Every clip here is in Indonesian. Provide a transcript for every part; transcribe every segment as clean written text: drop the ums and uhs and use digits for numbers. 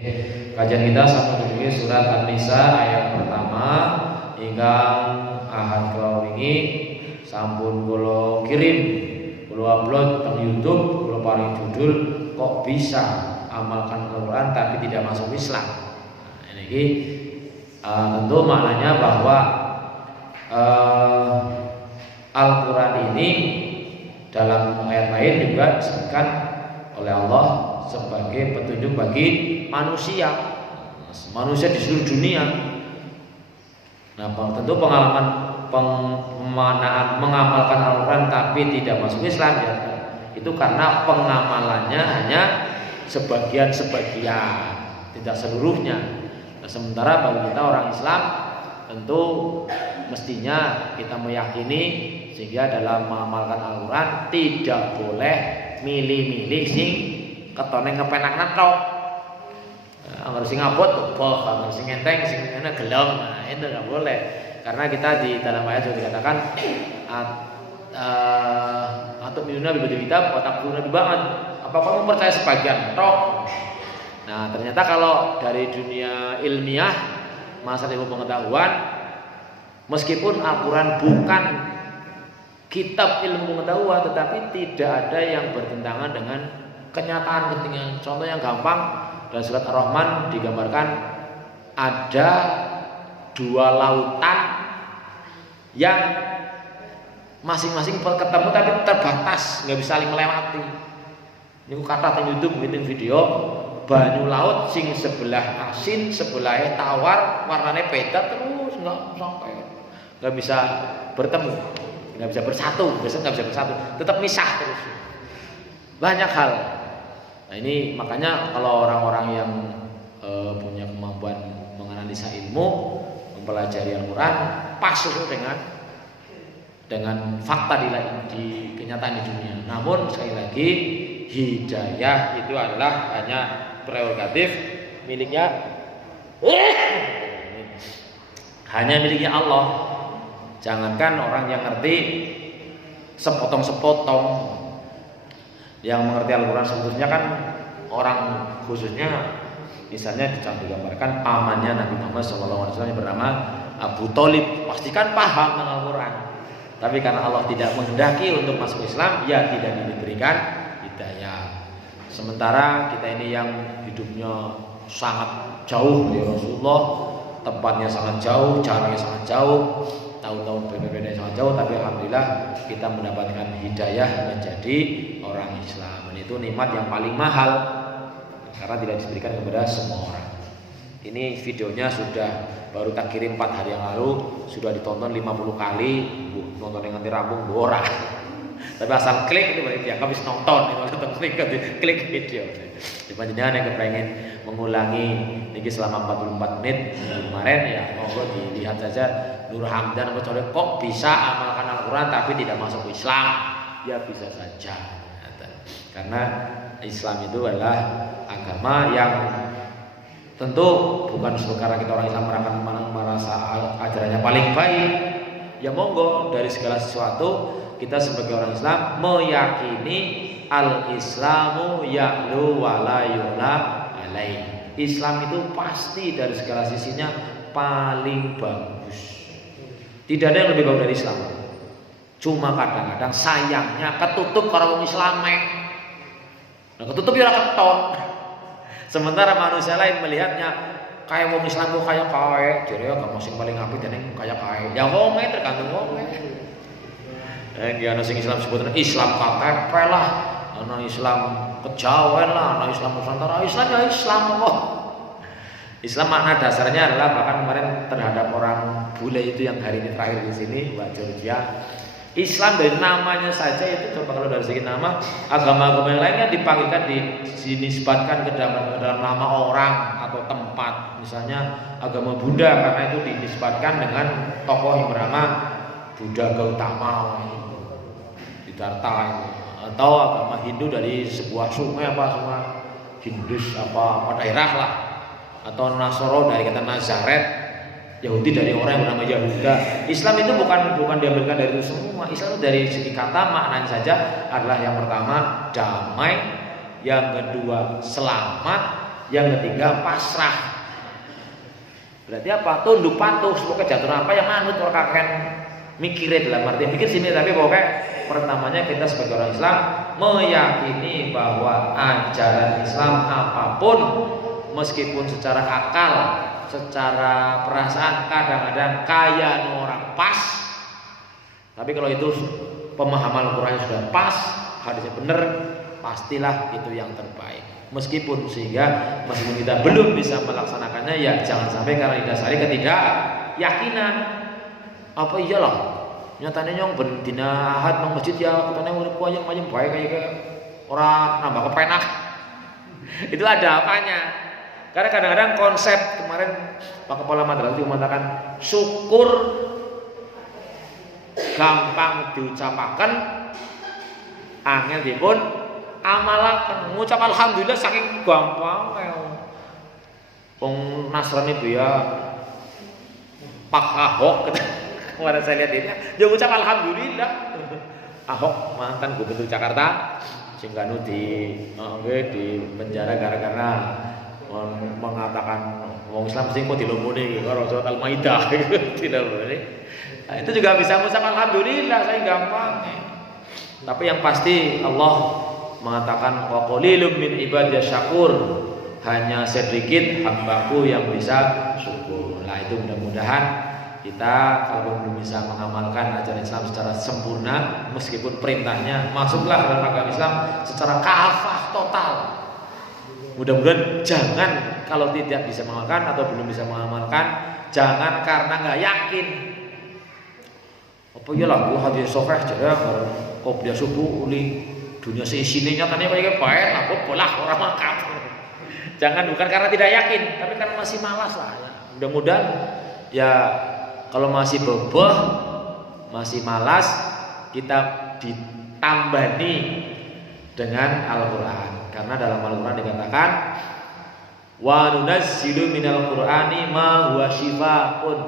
Kajian kita sampai di surat An-Nisa ayat pertama hingga ahad kala wingi sampun kula kirim, kula upload teng YouTube, kula paring judul kok bisa amalkan Al-Qur'an tapi tidak masuk Islam. Nah, ini tentu maknanya bahwa Al-Quran ini dalam ayat lain juga disebutkan oleh Allah sebagai petunjuk bagi manusia di seluruh dunia. Nah, tentu pengalaman mengamalkan Al-Quran tapi tidak masuk Islam ya, itu karena pengamalannya hanya sebagian-sebagian, tidak seluruhnya. Nah, sementara bagi kita orang Islam tentu mestinya kita meyakini sehingga dalam mengamalkan Al-Quran tidak boleh milih-milih sing ketone ngepenak tok. Angger sing abot boh, angger sing enteng sing ana gelem. Nah, itu enggak boleh. Karena kita di dalam ayat sudah dikatakan atau minuna bi kitab wa takfuruna bi ba'd. Apa kamu percaya sebagian tok? Nah, ternyata kalau dari dunia ilmiah, masalah ilmu pengetahuan, meskipun Al-Quran bukan kitab ilmu pengetahuan, tetapi tidak ada yang bertentangan dengan kenyataan ketinggian. Contoh yang gampang, dalam surat Ar-Rahman digambarkan ada dua lautan yang masing-masing ketemu tapi terbatas, nggak bisa saling melewati. Ini kata di YouTube, bikin video banyu laut sing sebelah asin, sebelahnya tawar, warnanya beda terus nggak bisa bertemu, nggak bisa bersatu, biasanya nggak bisa bersatu, tetap misah terus. Banyak hal. Nah, ini makanya kalau orang-orang yang punya kemampuan menganalisa ilmu, mempelajari Al-Quran, pas itu dengan fakta di kenyataan di dunia. Namun sekali lagi hidayah itu adalah hanya prerogatif miliknya Allah. Jangankan orang yang ngerti sepotong-sepotong, yang mengerti Al-Quran sebetulnya kan orang khususnya misalnya digambarkan pamannya Nabi Muhammad SAW yang bernama Abu Thalib, pastikan paham tentang Al-Quran. Tapi karena Allah tidak menghendaki untuk masuk Islam, ya tidak diberikan hidayah. Sementara kita ini yang hidupnya sangat jauh dari Rasulullah, tempatnya sangat jauh, caranya sangat jauh, tahu-tahu beda-beda sangat jauh, tapi alhamdulillah kita mendapatkan hidayah menjadi orang Islam. Dan itu nikmat yang paling mahal karena tidak diberikan kepada semua orang. Ini videonya sudah baru tak kirim 4 hari yang lalu, sudah ditonton 50 kali, nonton yang nanti rampung ora. Tapi asal klik itu berarti dianggap bisa nonton, klik video. Di panjenengan yang kepengen mengulangi ini selama 44 menit kemarin ya monggo dilihat saja Nur Hamdan kok bisa amalkan Al-Quran tapi tidak masuk Islam, ya bisa saja. Karena Islam itu adalah agama yang tentu bukan sekarang kita orang Islam akan merasa ajarannya paling baik. Ya monggo, dari segala sesuatu kita sebagai orang Islam meyakini al-Islamu ya'lu wa la yu'la alaih. Islam itu pasti dari segala sisinya paling bagus. Tidak ada yang lebih bagus dari Islam. Cuma kadang-kadang sayangnya ketutup karo wong Islame. Nah, ketutup ya keton. Sementara manusia lain melihatnya kayak wong Islam kok kayak jadi agama sing paling apik dene kayak ya wong tergantung wong. Ana sing Islam sebutan Islam KTP lah, ana Islam kejawen lah, ana Islam Nusantara, Islam ya Islam kok. Islam makna dasarnya adalah bahkan kemarin terhadap orang bule itu yang hari ini terakhir di sini Mbak Georgia. Islam dari namanya saja itu coba kalau dari segi nama, agama-agama yang lainnya dipanggilkan dinisbatkan ke dalam nama orang atau tempat. Misalnya agama Buddha karena itu dinisbatkan dengan tokoh yang bernama Buddha Gautama Siddhartha itu. Atau agama Hindu dari sebuah sungai Hindus apa daerah lah. Atau Nasoro dari kata Nazaret, Yahudi dari orang yang bernama Yahuda. Islam itu bukan diambilkan dari itu semua. Islam itu dari segi kata maknanya saja adalah yang pertama damai, yang kedua selamat, Yang ketiga pasrah. Berarti apa? Tunduk patuh, pokoknya jatuh apa yang manut orang kakek mikirin dalam arti mikir sini, tapi pokoknya pertamanya kita sebagai orang Islam meyakini bahwa ajaran Islam apapun meskipun secara akal, secara perasaan kadang-kadang kayak orang pas, tapi kalau itu pemahaman Al-Qur'an sudah pas, hadisnya benar, pastilah itu yang terbaik. Meskipun kita belum bisa melaksanakannya, ya jangan sampai karena didasari ketidakyakinan. Apa iyalah nyatanya nyong bendina ahad nang masjid ya katanya urip ku yang macam baik kayak orang nambah kepenak. Itu ada apanya? Karena kadang-kadang konsep kemarin Pak Kepala Madrasah itu mengatakan syukur gampang diucapakan, angel dipun amalaken. Ngucap alhamdulillah saking gampang wong Nasrani itu ya Pak Ahok kemarin saya lihat ini dia ngucap alhamdulillah. Ahok mantan gubernur Jakarta sing kanu di penjara gara-gara mengatakan wong Islam sing kok dilomoni karo surat Al-Maidah tidak boleh. Nah, itu juga bisa ngucap alhamdulillah saya gampang. Tapi yang pasti Allah mengatakan wa qalilum min ibadiyas syakur, hanya sedikit hambaku yang bisa syukur. Nah itu mudah-mudahan kita kalau belum bisa mengamalkan ajaran Islam secara sempurna, meskipun perintahnya masuklah dalam agama Islam secara kafah total. Mudah-mudahan jangan kalau tidak bisa mengamalkan atau belum bisa mengamalkan, jangan karena nggak yakin. Apa ya lah, hadis sahih aja kok dia subuh uli dunia seisinya nyatanya kayak baik lah, bolah orang makan. Jangan bukan karena tidak yakin, tapi karena masih malas lah. Ya. Mudah-mudahan ya kalau masih bebeh, masih malas, kita ditambani dengan Al-Quran. Karena dalam Al-Quran dikatakan wa nunazzilu minal Qur'ani ma huwa syifaa'un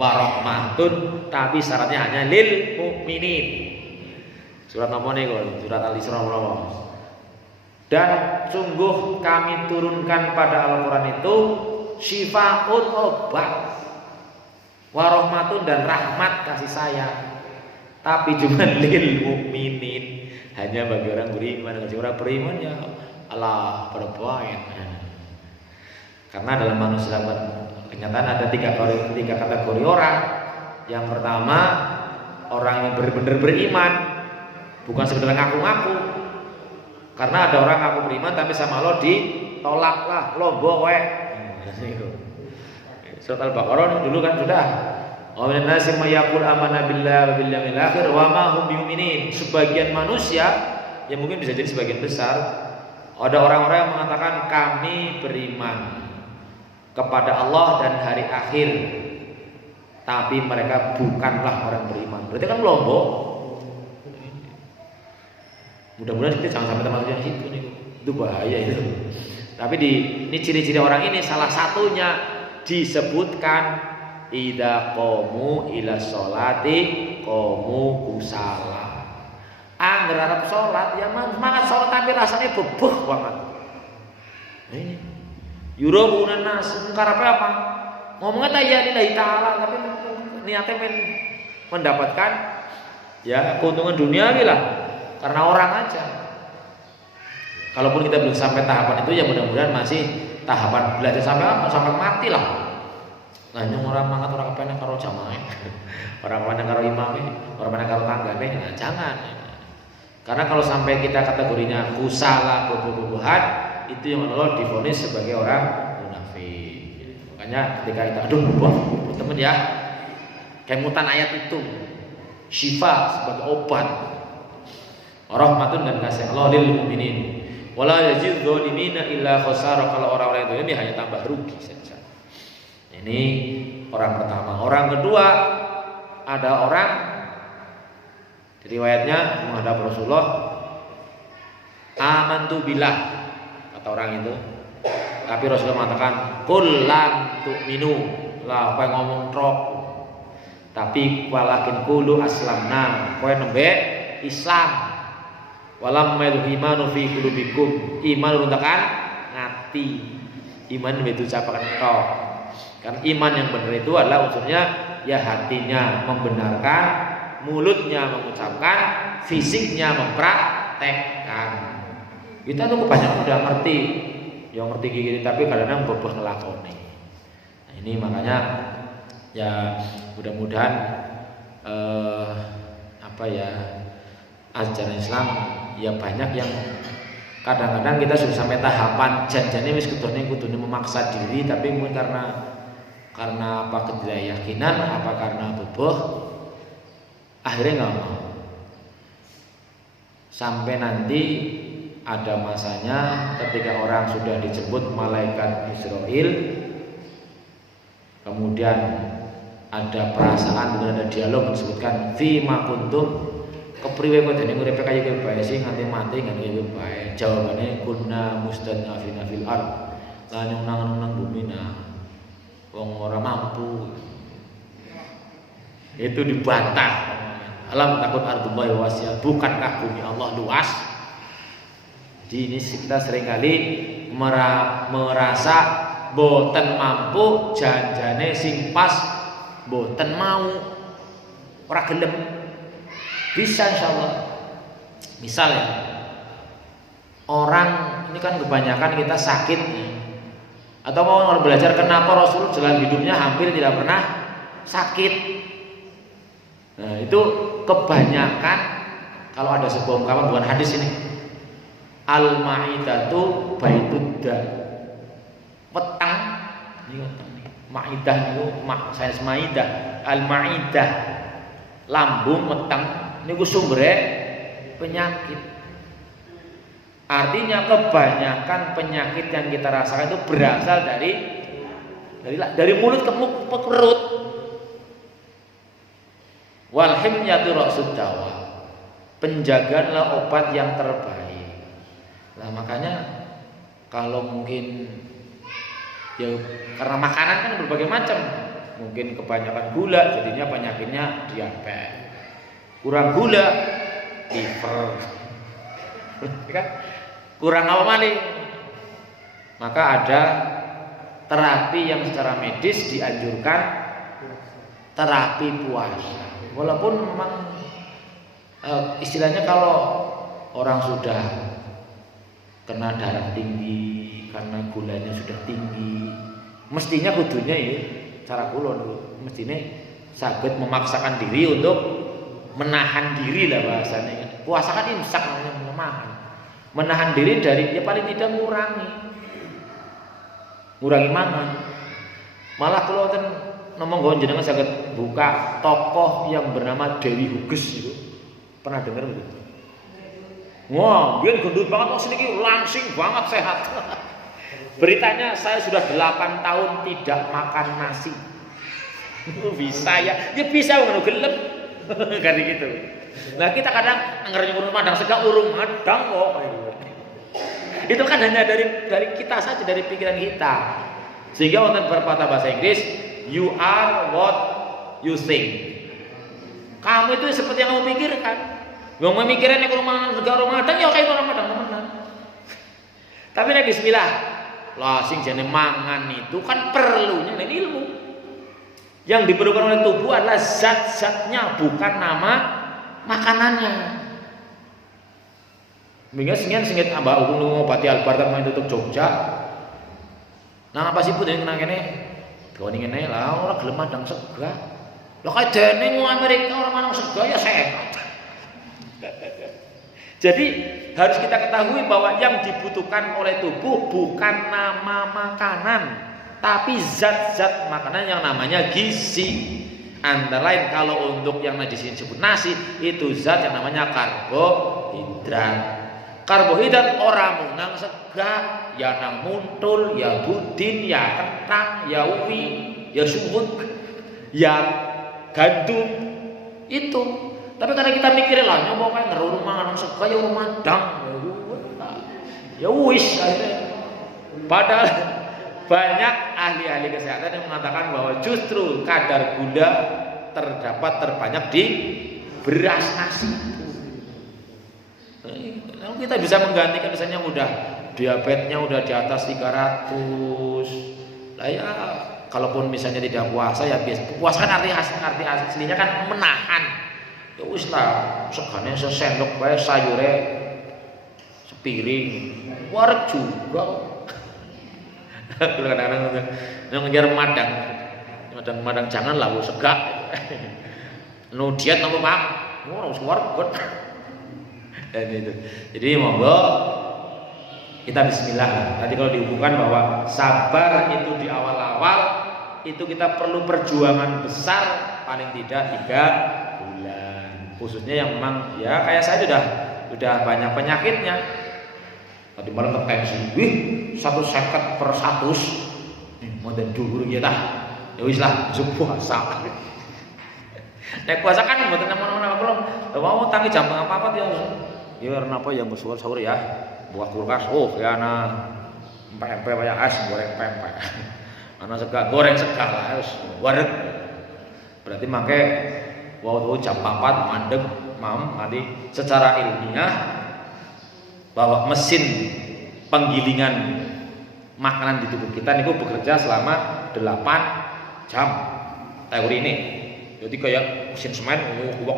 wa rahmatun, tapi syaratnya hanya lil mu'minin. Surat apa nih? Surat Al-Isra. Dan sungguh kami turunkan pada Al-Quran itu syifaa'un, obat, warahmatun, dan rahmat kasih sayang. Tapi cuma lil mukminin, hanya bagi orang beriman. Kalau orang beriman ya Allah berbuat. Karena dalam manusia kenyataan ada tiga kategori orang. Yang pertama orang yang benar-benar beriman, bukan sekedar ngaku-ngaku. Karena ada orang ngaku beriman tapi sama Allah ditolak lah, lombok we. Surat Al-Baqarah dulu kan sudah. Wa minan nasi may yaqul amanna billahi wa bil yawmil akhir wa ma hum bimumin. Sebagian manusia yang mungkin bisa jadi sebagian besar, ada orang-orang yang mengatakan kami beriman kepada Allah dan hari akhir, tapi mereka bukanlah orang beriman. Berarti kan lombok. Mudah-mudahan kita jangan sampai termasuk yang itu nih. Itu bahaya itu. Tapi ini ciri-ciri orang ini salah satunya disebutkan idza qamu ila sholati qamu kusala. Angger arep salat ya semangat salat tapi rasanya bebeh banget. Ini yurabuna nas karepe apa? Ngomongnya ta ya lillahi taala tapi niatnya mendapatkan ya keuntungan duniawi lah. Karena orang aja. Kalaupun kita belum sampai tahapan itu, ya mudah-mudahan masih tahapan belajar sampai apa? Sampai mati lah. Nah, yang orang mangat orang kepengen karo jamaah, orang kepengen karo imam, orang kepengen karo tanggane, nah, jangan. Karena kalau sampai kita kategorinya kusala boboh-bobohan, itu yang Allah divonis sebagai orang munafik. Makanya ketika kita boboh, teman ya, kemutan ayat itu, syifa sebagai obat. Rahmatun dan kasih Allah lil mu'minin. Wala yazid dzalimina illa khasara. Kalau orang-orang itu ini hanya tambah rugi saja. Ini orang pertama. Orang kedua, ada orang riwayatnya menghadap Rasulullah, amantu billah, kata orang itu. Tapi Rasulullah mengatakan qul lam tu'minu, lah apa yang ngomong trok. Tapi walakin qulu aslamna, kowe nembe Islam. Walam mail imanu fi qulubikum, iman runtakan hati. Iman itu ucapan tok. Kan iman yang benar itu adalah unsurnya ya hatinya membenarkan, mulutnya mengucapkan, fisiknya mempraktekkan. Kita tuh kebanyakan udah ngerti, yang ngerti gini tapi kadang-kadang boboh ngelakoni. Nah, ini makanya ya mudah-mudahan ajaran Islam ya banyak yang kadang-kadang kita sudah sampai tahapan janjane wis kudune memaksa diri, tapi mungkin karena apa ketidakyakinan, apa karena boboh akhirnya nggak mau. Sampai nanti ada masanya ketika orang sudah dijemput malaikat Israel, kemudian ada perasaan, kemudian ada dialog disebutkan fima kuntum kepriwe kok dene uripe kaya kowe bae sing nganti mati nganti kowe bae. Jawabane kunna mustadnafina fil ard. Lan nang bumi nah wong ora mampu. Itu dibantah. Alam takut ardullahi wasi'ah, bukankah bumi Allah luas? Jadi ini kita seringkali merasa boten mampu, janjane sing pas boten mau, ora gelem. Bisa insyaallah. Misal ya, orang ini kan kebanyakan kita sakit nih, atau mau belajar kenapa Rasul dalam hidupnya hampir tidak pernah sakit. Nah itu kebanyakan kalau ada sebuah ungkapan bukan hadis ini, al-ma'idatu baitud petang ini ma'idah itu saya ma'idah, al-ma'idah lambung petang niku sumbere penyakit. Artinya kebanyakan penyakit yang kita rasakan itu berasal dari mulut ke perut. Wal himyatu ra'sud dawa. Penjagaanlah obat yang terbaik. Nah, makanya kalau mungkin ya karena makanan kan berbagai macam. Mungkin kebanyakan gula jadinya penyakitnya diabetes. Kurang gula liver. Kan? Kurang apa maling? Maka ada terapi yang secara medis dianjurkan, terapi puasa. Walaupun memang istilahnya kalau orang sudah kena darah tinggi karena gulanya sudah tinggi, mestinya kudunya ya cara kula dulu, mestinya saged memaksakan diri untuk menahan diri lah bahasanya. Puasa kan imsak namanya, menahan diri dari ya paling tidak ngurangi mangan. Malah kalau nomong gon jenengan saged buka tokoh yang bernama Dewi Huges itu. Pernah dengar gitu? Wah, dia gendut banget kok sedikit langsing banget sehat. Beritanya saya sudah 8 tahun tidak makan nasi. Bisa ya? Ya bisa ngono gelem. Kayak gitu. Nah, kita kadang anggar nyuwun madang sega urung madang kok. Itu kan hanya dari kita saja, dari pikiran kita. Sehingga wonten berpatah bahasa Inggris, you are what you think. Kamu itu seperti yang kamu pikirkan. Wong memikirane ke rumah negara Ramadan ya kayak Ramadan temenan. Tapi nek bismillah, lah sing jane mangan itu kan perlunya ilmu. Yang diperlukan oleh tubuh adalah zat-zatnya, bukan nama makanannya. Minggu singit Mbak Ugung ngobati Albar main tutup Jogja. Nah apa sih putih kena kene? Kau ngene lah ora gelem madang sega. Lah kae dene wong Amerika ora madang sega ya sehat. Jadi harus kita ketahui bahwa yang dibutuhkan oleh tubuh bukan nama makanan, tapi zat-zat makanan yang namanya gizi. Antara lain kalau untuk yang di sini disebut nasi, itu zat yang namanya karbohidrat. Karbohidrat orang munang sega, ya nang muntul, ya budin, ya kentang, ya uwi, ya suwut, ya gandum itu. Tapi karena kita mikirin lah, nyoba kayak ngerurung mangan sega ya madang, ya wis akhirnya. Padahal banyak ahli-ahli kesehatan yang mengatakan bahwa justru kadar gula terdapat terbanyak di beras nasi. Lalu kita bisa menggantikan misalnya mudah diabetesnya udah di atas 300. Lah ya kalaupun misalnya tidak puasa ya biasa. Puasa kan arti aslinya kan menahan. Ya wis lah, segane sesendok bae sayure sepiring. Wareg juga. Kalau kadang-kadang ngejar madang jangan lah segak. Nu diet napa Pak? Ora usah wareg. Dan itu. Jadi monggo kita bismillah. Tadi kalau dihubungkan bahwa sabar itu di awal-awal itu kita perlu perjuangan besar paling tidak 3 bulan. Khususnya yang memang ya kayak saya sudah banyak penyakitnya. Tadi malam tertensi, wih 150/100. Mau dan dulu ya dah. Ya wis lah, puasa. Nek puasa kan mboten nama-nama belum. Mau tangi jam apa ya. Ya karena apa yang bersuara sahur ya. Buah kulkas, ya ana pempek kayak es goreng pempek. Ana sega goreng segala wis wareg. Berarti make wau jam 4 mandeg nanti secara ilmiah bahwa mesin penggilingan makanan di tubuh kita niku bekerja selama 8 jam teori ini. Jadi kayak mesin semen kuwak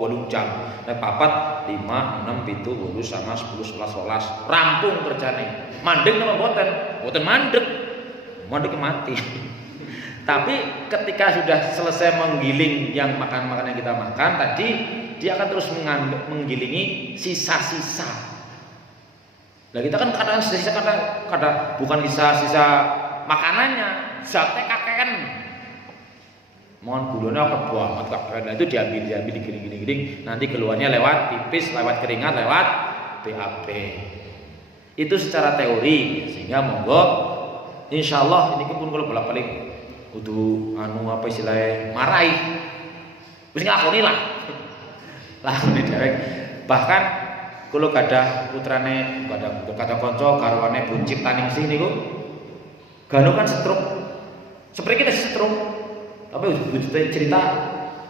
8 jam. Nek papat 5, 6, 7, 8 sama 10, 11, 12 rampung kerjane. Mandeg napa mboten? Mboten mandeg. Mandeg mati. Tapi ketika sudah selesai menggiling yang makanan yang kita makan tadi, dia akan terus menggilingi sisa-sisa. Nah kita kan kadang sisa kadang bukan sisa makanannya, zatnya kakean. Mohon gulanya kebuang kakean itu diambil digiling, nanti keluarnya lewat pipis, lewat keringat, lewat BAB. Itu secara teori sehingga monggo insyaallah ini pun kalau bolak-balik kudu apa istilahnya marai. Wis ngakoni lah. Lakoni dhewek. Bahkan kalau gadah putrane gadah kanca garwane buncit taning sing niku ganu kan stroke. Seperti kita stroke. Tapi wujud cerita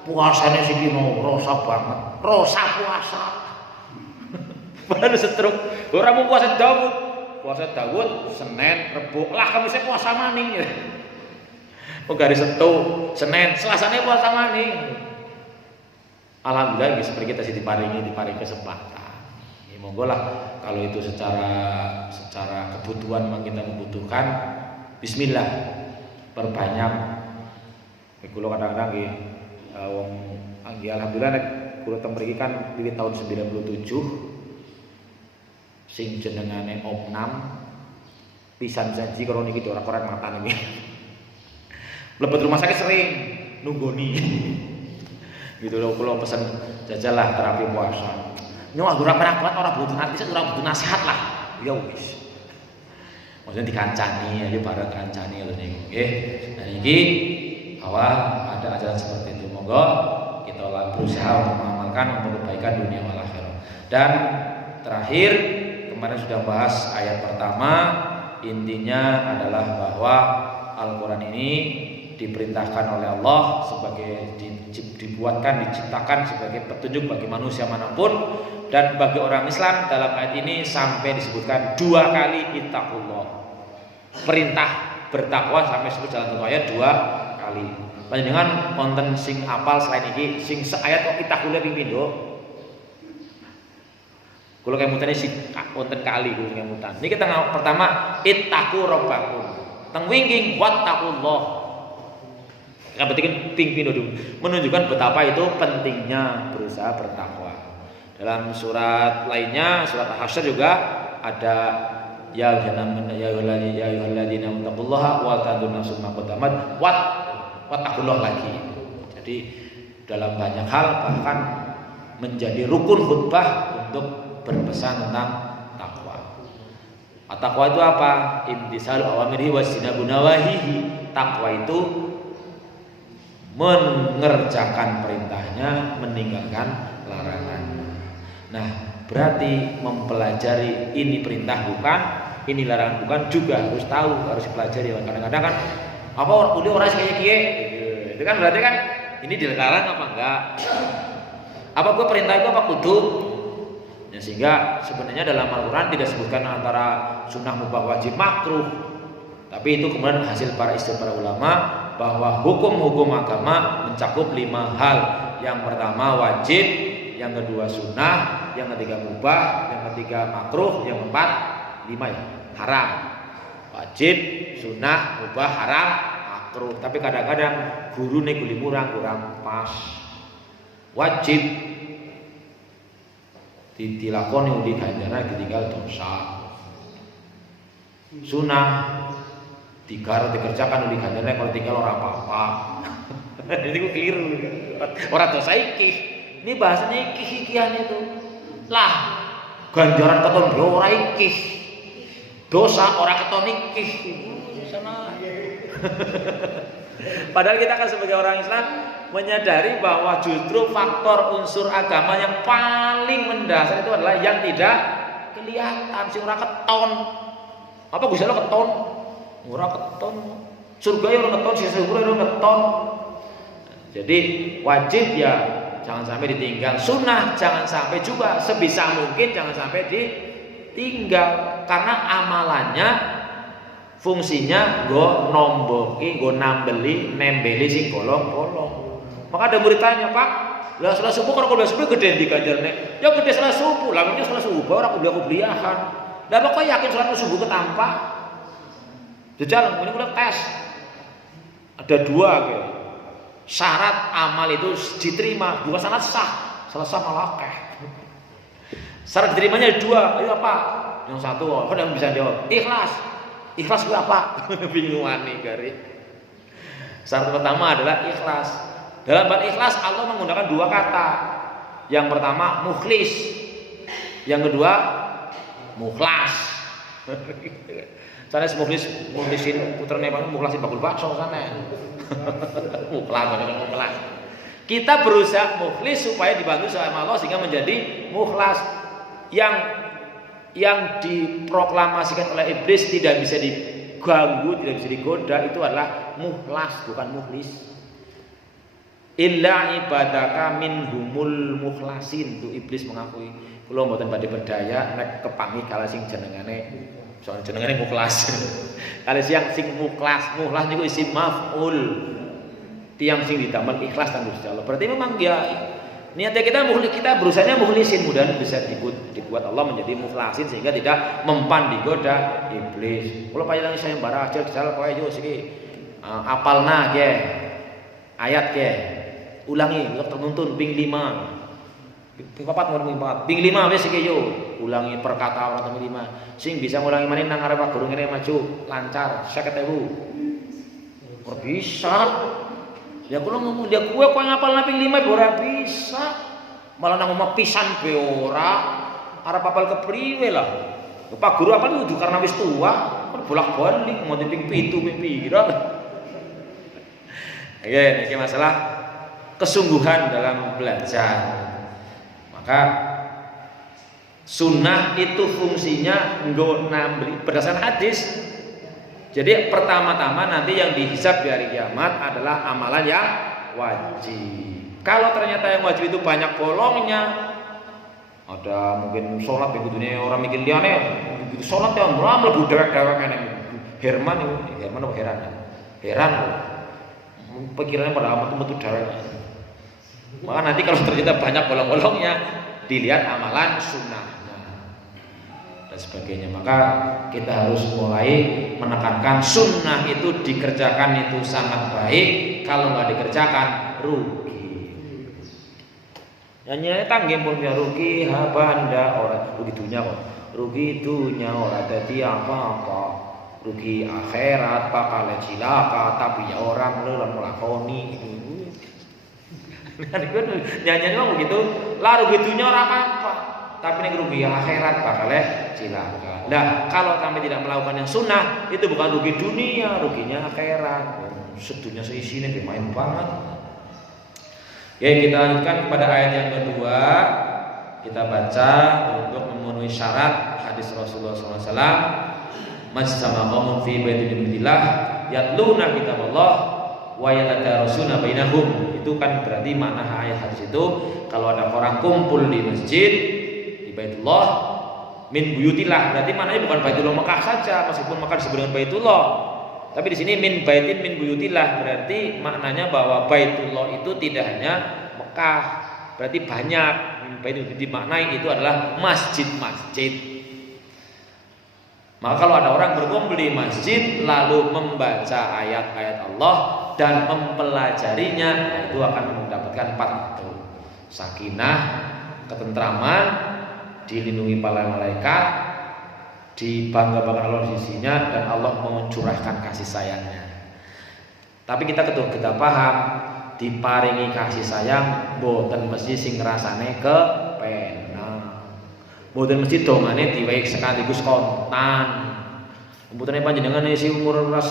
puasane sing kino rosa banget. Rosa puasa. Baru stroke. Ora mau puasa Daud. Puasa Daud Senin, Rebo, lah Kamisnya puasa maning. Oh garis Setu, Senin, Selasane puasa maning. Alhamdulillah seperti kita sih diparingi kesempatan. Monggo lah kalau itu secara kebutuhan memang kita membutuhkan, bismillah perbanyak. Kulo kadang-kadang nggih wong alhamdulillah nek kulo teng mriki kan wiwit tahun 97 sing jenengane Opnam pisan janji karo niki ora korek matane niki. Mlebet rumah sakit sering nunggoni. Gitu loh kulo pesen jajalah terapi puasa. Nyuwah ora perak-perak ora butuh nasihat lah. Ya wis. Maksudnya dikancani aja bareng kancani lho niku. Nggih. Dan iki bahwa ada ajaran seperti itu. Monggo kita berusaha untuk mengamalkan untuk kebaikan dunia wal akhirah. Dan terakhir kemarin sudah bahas ayat pertama, intinya adalah bahwa Al-Qur'an ini diperintahkan oleh Allah sebagai diciptakan sebagai petunjuk bagi manusia manapun, dan bagi orang Islam dalam ayat ini sampai disebutkan 2 kali ittaqullah. Perintah bertakwa sampai disebut dalam satu ayat 2 kali. Panjenengan konten sing apal selain iki sing seayat kok ittaqullah ping pindho? Kula kemutane sing konten kali kula kemutan. Niki kita pertama ittaqu rabbakum. Teng wingking wattaqullah. Kepentingan ping-ping dulu menunjukkan betapa itu pentingnya berusaha bertakwa. Dalam surat lainnya, surat Al-Hasyr juga ada ya ayyuhalladzina taqullaha wa tanzur nafsum ma qaddamat wattaqullah lagi. Jadi dalam banyak hal bahkan menjadi rukun khutbah untuk berpesan tentang takwa. Takwa itu apa? Imtisalu awamirihi wajtinabu nawahihi. Takwa itu mengerjakan perintahnya, meninggalkan larangannya. Nah, berarti mempelajari ini perintah bukan, ini larangan bukan, juga harus tahu, harus dipelajari. Kadang-kadang kan apa orang kayak kiye, itu kan berarti kan ini dilarang apa enggak? Apa gue perintah itu apa kudu? Ya, sehingga sebenarnya dalam Al-Quran tidak disebutkan antara sunnah, mubah, wajib, makruh. Tapi itu kemudian hasil para para ulama bahwa hukum-hukum agama mencakup 5 hal. Yang pertama wajib, yang kedua sunnah, yang ketiga mubah, yang ketiga makruh, yang keempat 5 ya haram. Wajib, sunnah, mubah, haram, makruh. Tapi kadang-kadang guru nih kurang pas. Wajib dilakoni uli ganjaran ditinggal dosa. Sunnah dikerjakan uli ganjaran kalau tinggal orang apa-apa. Ini gue keliru. Orang dosa iki. Ini bahasanya iki-ikian itu. Lah, ganjaran keton ora iki. Dosa orang keton iki. Sana. Padahal kita kan sebagai orang Islam menyadari bahwa justru faktor unsur agama yang paling mendasar itu adalah yang tidak kelihatan, sing ora keton. Apa Gusti Allah keton? Ora keton. Surga ya ora keton, sisa surga ora keton. Jadi wajib ya jangan sampai ditinggal, sunnah jangan sampai juga, sebisa mungkin jangan sampai ditinggal karena amalannya fungsinya go nomboki, go nembeli sing bolong-bolong. Maka ada murid tanya, Pak, lah salat subuh kalau kuliah subuh gede di ganjarnya. Ya gede salat subuh, lah ini salat subuh orang kuliah-kuliahan. Lah kok yakin salat subuh ketampa? Jajal, ini udah tes. Ada 2 gitu. Syarat amal itu diterima, bukan syarat sah. Salat sah malah akeh. Syarat diterimanya 2. Ayo apa? Yang satu, yang bisa jawab, ikhlas. Ikhlas itu apa? Bingungan nih gari. Syarat pertama adalah ikhlas. Dalam bab ikhlas Allah menggunakan 2 kata. Yang pertama mukhlis, yang kedua mukhlas. Sana mukhlisin putrane mukhlasin bakul bakso sana. Mukhlas. Kita berusaha mukhlis supaya dibantu sama Allah sehingga menjadi mukhlas. Yang diproklamasikan oleh iblis tidak bisa diganggu, tidak bisa digoda, itu adalah mukhlas, bukan mukhlis. Illa ibadaka minhumul mukhlasin, itu iblis mengakui. Kula mboten badhe berdaya nek kepangi kala sing jenengane soal jenengane mukhlas. Kali sing mukhlas niku isim maf'ul. Tiang sing didamel ikhlas kan Gusti Allah. Berarti memang dia niatnya kita berusahanya mukhlisin, mudah-mudahan bisa dibuat Allah menjadi mukhlasin sehingga tidak mempan digoda iblis. Kula panjenengan saya mbara ajal pokoke yo siki apalna ge ayat ge. Ulangi, untuk ternuntun ping 5. Ping 4 ngomong 4. Ping 5 wis iki yo. Ulangi perkata orang ping 5. Sing bisa ngulangi maneh nang arep guru ngene maju lancar 50.000. Ora bisa. Ya kula ngomong dia kowe kok ngapalna ping 5 ora bisa. Malah nang omah pisan be ora. Arep apal kepriwe lah. Pak guru apal kudu karena wis tua. Bolak-balik mau ping 7 ping pira. Oke, ini masalah kesungguhan dalam belajar. Maka sunnah itu fungsinya nggo nambri berdasarkan hadis. Jadi pertama-tama nanti yang dihisab di hari kiamat adalah amalan yang wajib. Kalau ternyata yang wajib itu banyak bolongnya, ada mungkin sholat di dunia orang mikir liane, begitu sholat yang mlebu dewek-dewek ngene. Herman apa heran pikirannya pada amat metu dewek. Maka nanti kalau ternyata banyak bolong-bolongnya, dilihat amalan sunnahnya dan sebagainya. Maka kita harus mulai menekankan sunnah itu dikerjakan itu sangat baik. Kalau nggak dikerjakan rugi. Nyanyi tanggih pun ya rugi habanda orang rugi dunia kok. Rugi dunia orang jadi apa-apa. Rugi akhirat bakal cilaka tapi ya orang lu melakoni. Nyanyi ngomong begitu, lah rugi dunia ora apa-apa, tapi nek rugi akhirat bakal cilaka. Nah, kalau kami tidak melakukan yang sunnah, itu bukan rugi dunia, ruginya akhirat. Sedunia seisinya bermain banget. Oke, kita lanjutkan kepada ayat yang kedua. Kita baca untuk memenuhi syarat hadis Rasulullah SAW. Majtama qaumun fi baitin minillah yatluna kitaballah wa yatadarasuna bainahum. Itu kan berarti makna ayat hadis itu kalau ada orang kumpul di masjid Jadi Baitullah min buyutillah berarti maknanya bukan Baitullah Mekah saja, meskipun Mekah disebut dengan Baitullah. Tapi di sini min baitin min buyutillah berarti maknanya bahwa Baitullah itu tidak hanya Mekah, berarti banyak. Min baitin dimaknai itu adalah masjid-masjid. Maka kalau ada orang berkumpul di masjid lalu membaca ayat-ayat Allah dan mempelajarinya, itu akan mendapatkan 4 itu. Sakinah, ketentraman, dilindungi para malaikat, dibangga-banggakan Allah di sisinya, dan Allah mencurahkan kasih sayangnya. Tapi kita paham, diparingi kasih sayang boten mesti sing ngrasane kepenak. Boten mesti dongane diwehi sekaligus kontan. Umpamane panjenengan isi umur kelas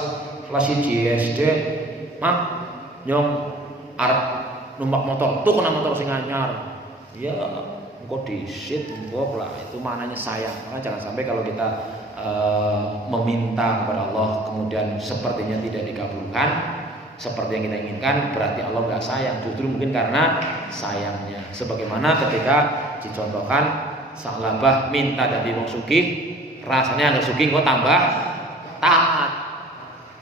1 SD, Mak, nyong arep numpak motor, tuh kena motor sing anyar. Ya, engko disit, engko lah, itu maknanya sayang. Maka jangan sampai kalau kita meminta kepada Allah kemudian sepertinya tidak dikabulkan seperti yang kita inginkan, berarti Allah gak sayang. Justru mungkin karena sayangnya. Sebagaimana ketika dicontohkan Salabah minta dari wong sugih, rasanya agak sugih kok tambah taat.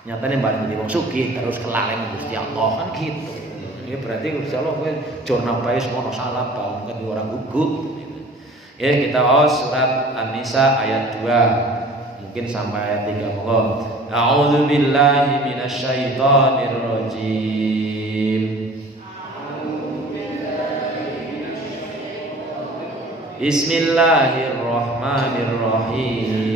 Nyatanya balik dari wong sugih terus kelalen Gusti Allah, kan gitu. Ini berarti Gusti Allah kowe jorna bae semono salabah kan orang gugup. Ya, kita surat An-Nisa ayat 2 mungkin sampai ayat 3 monggo. A'udzubillahi minasyaitonir rajim. Bismillahirrahmanirrahim.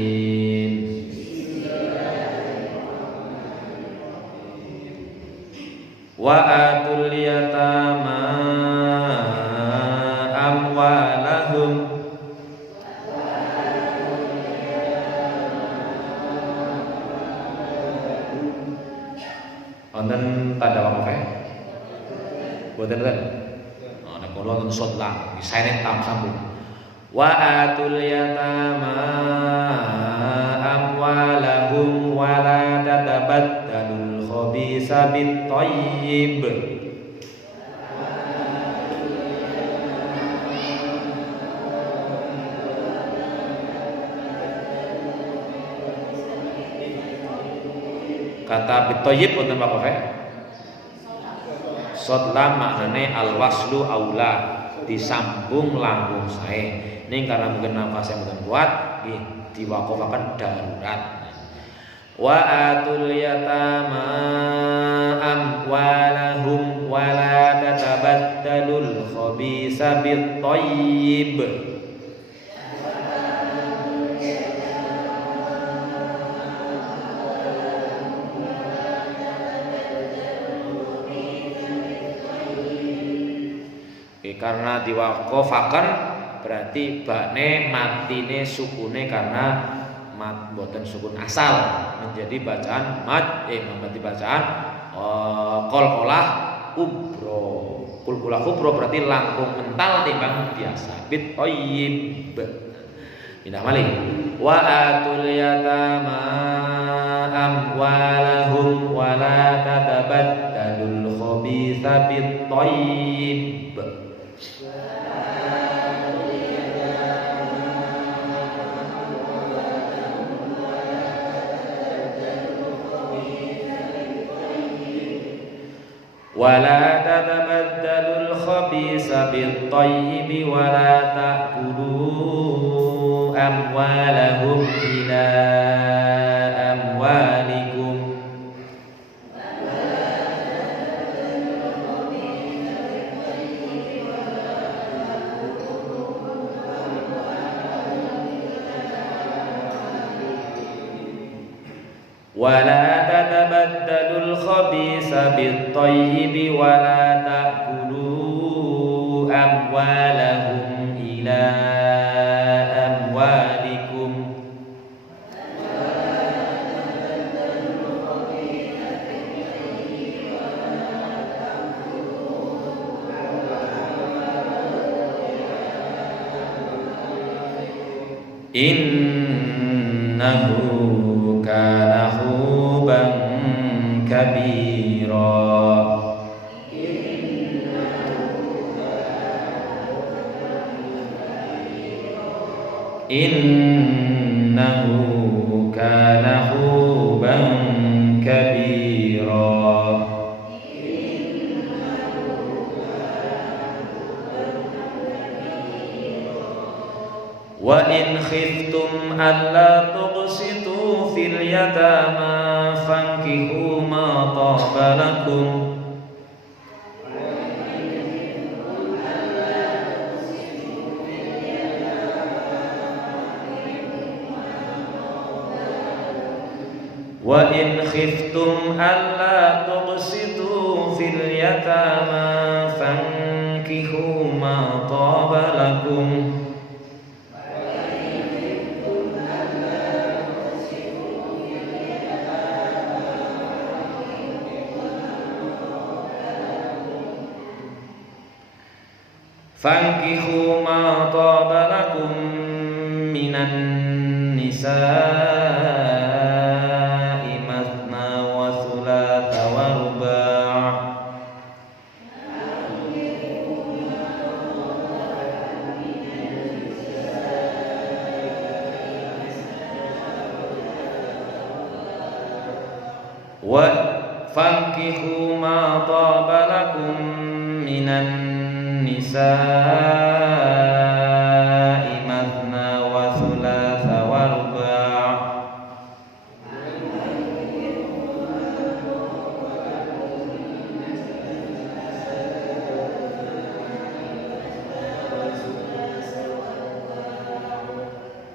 Wa atul yatama amwalahum wonten tanda waqaf e? Boten ten. Nek kula wonten shot lang, disene tam sambung. Wa atul yatama amwalahum wa la tatabaddalul khabisa bit thayyib. Kata bitoyib wonten apa? Shot lam maknane al waslu aula, disambung langkung sae. Ini karena mungkin nafasnya mboten kuat, nggih diwaqafaken darurat. Wa atul yatama amwalahum wa la tatabaddalul khabisa bit thayyib. Karena diwaqafaken berarti bakne matine sukune karena mat boten sukun asal menjadi bacaan menjadi bacaan qalqalah kubro. Qalqalah kubro berarti langkung mental timbang biasa. Bit thayyib. Pindah malih. Wa atul yatama amwalahum wa la tatabaddalul khabitha bit thayyib. Wala tatabadalul khabisa bit thayyib wala ta'kulu amwalahum ila amwalikum. Wala tatabaddalul khabisa bit thayyib wala ta'kulu amwalahum ila amwalikum. Innahu kana huban kabira. innahu kana huban kabira. Wa in khiftum alla tuqsitu fil yatama fankihu ma taba lakum. Wa in khiftum alla tuqsitu fil yatama fankihu ma taba lakum. Fankihu ma taba lakum minan nisa'i mathna wa thulatha wa ruba'. Wa fankihu ma taba lakum minan nisa'i mathna wa thulatha wa ruba'.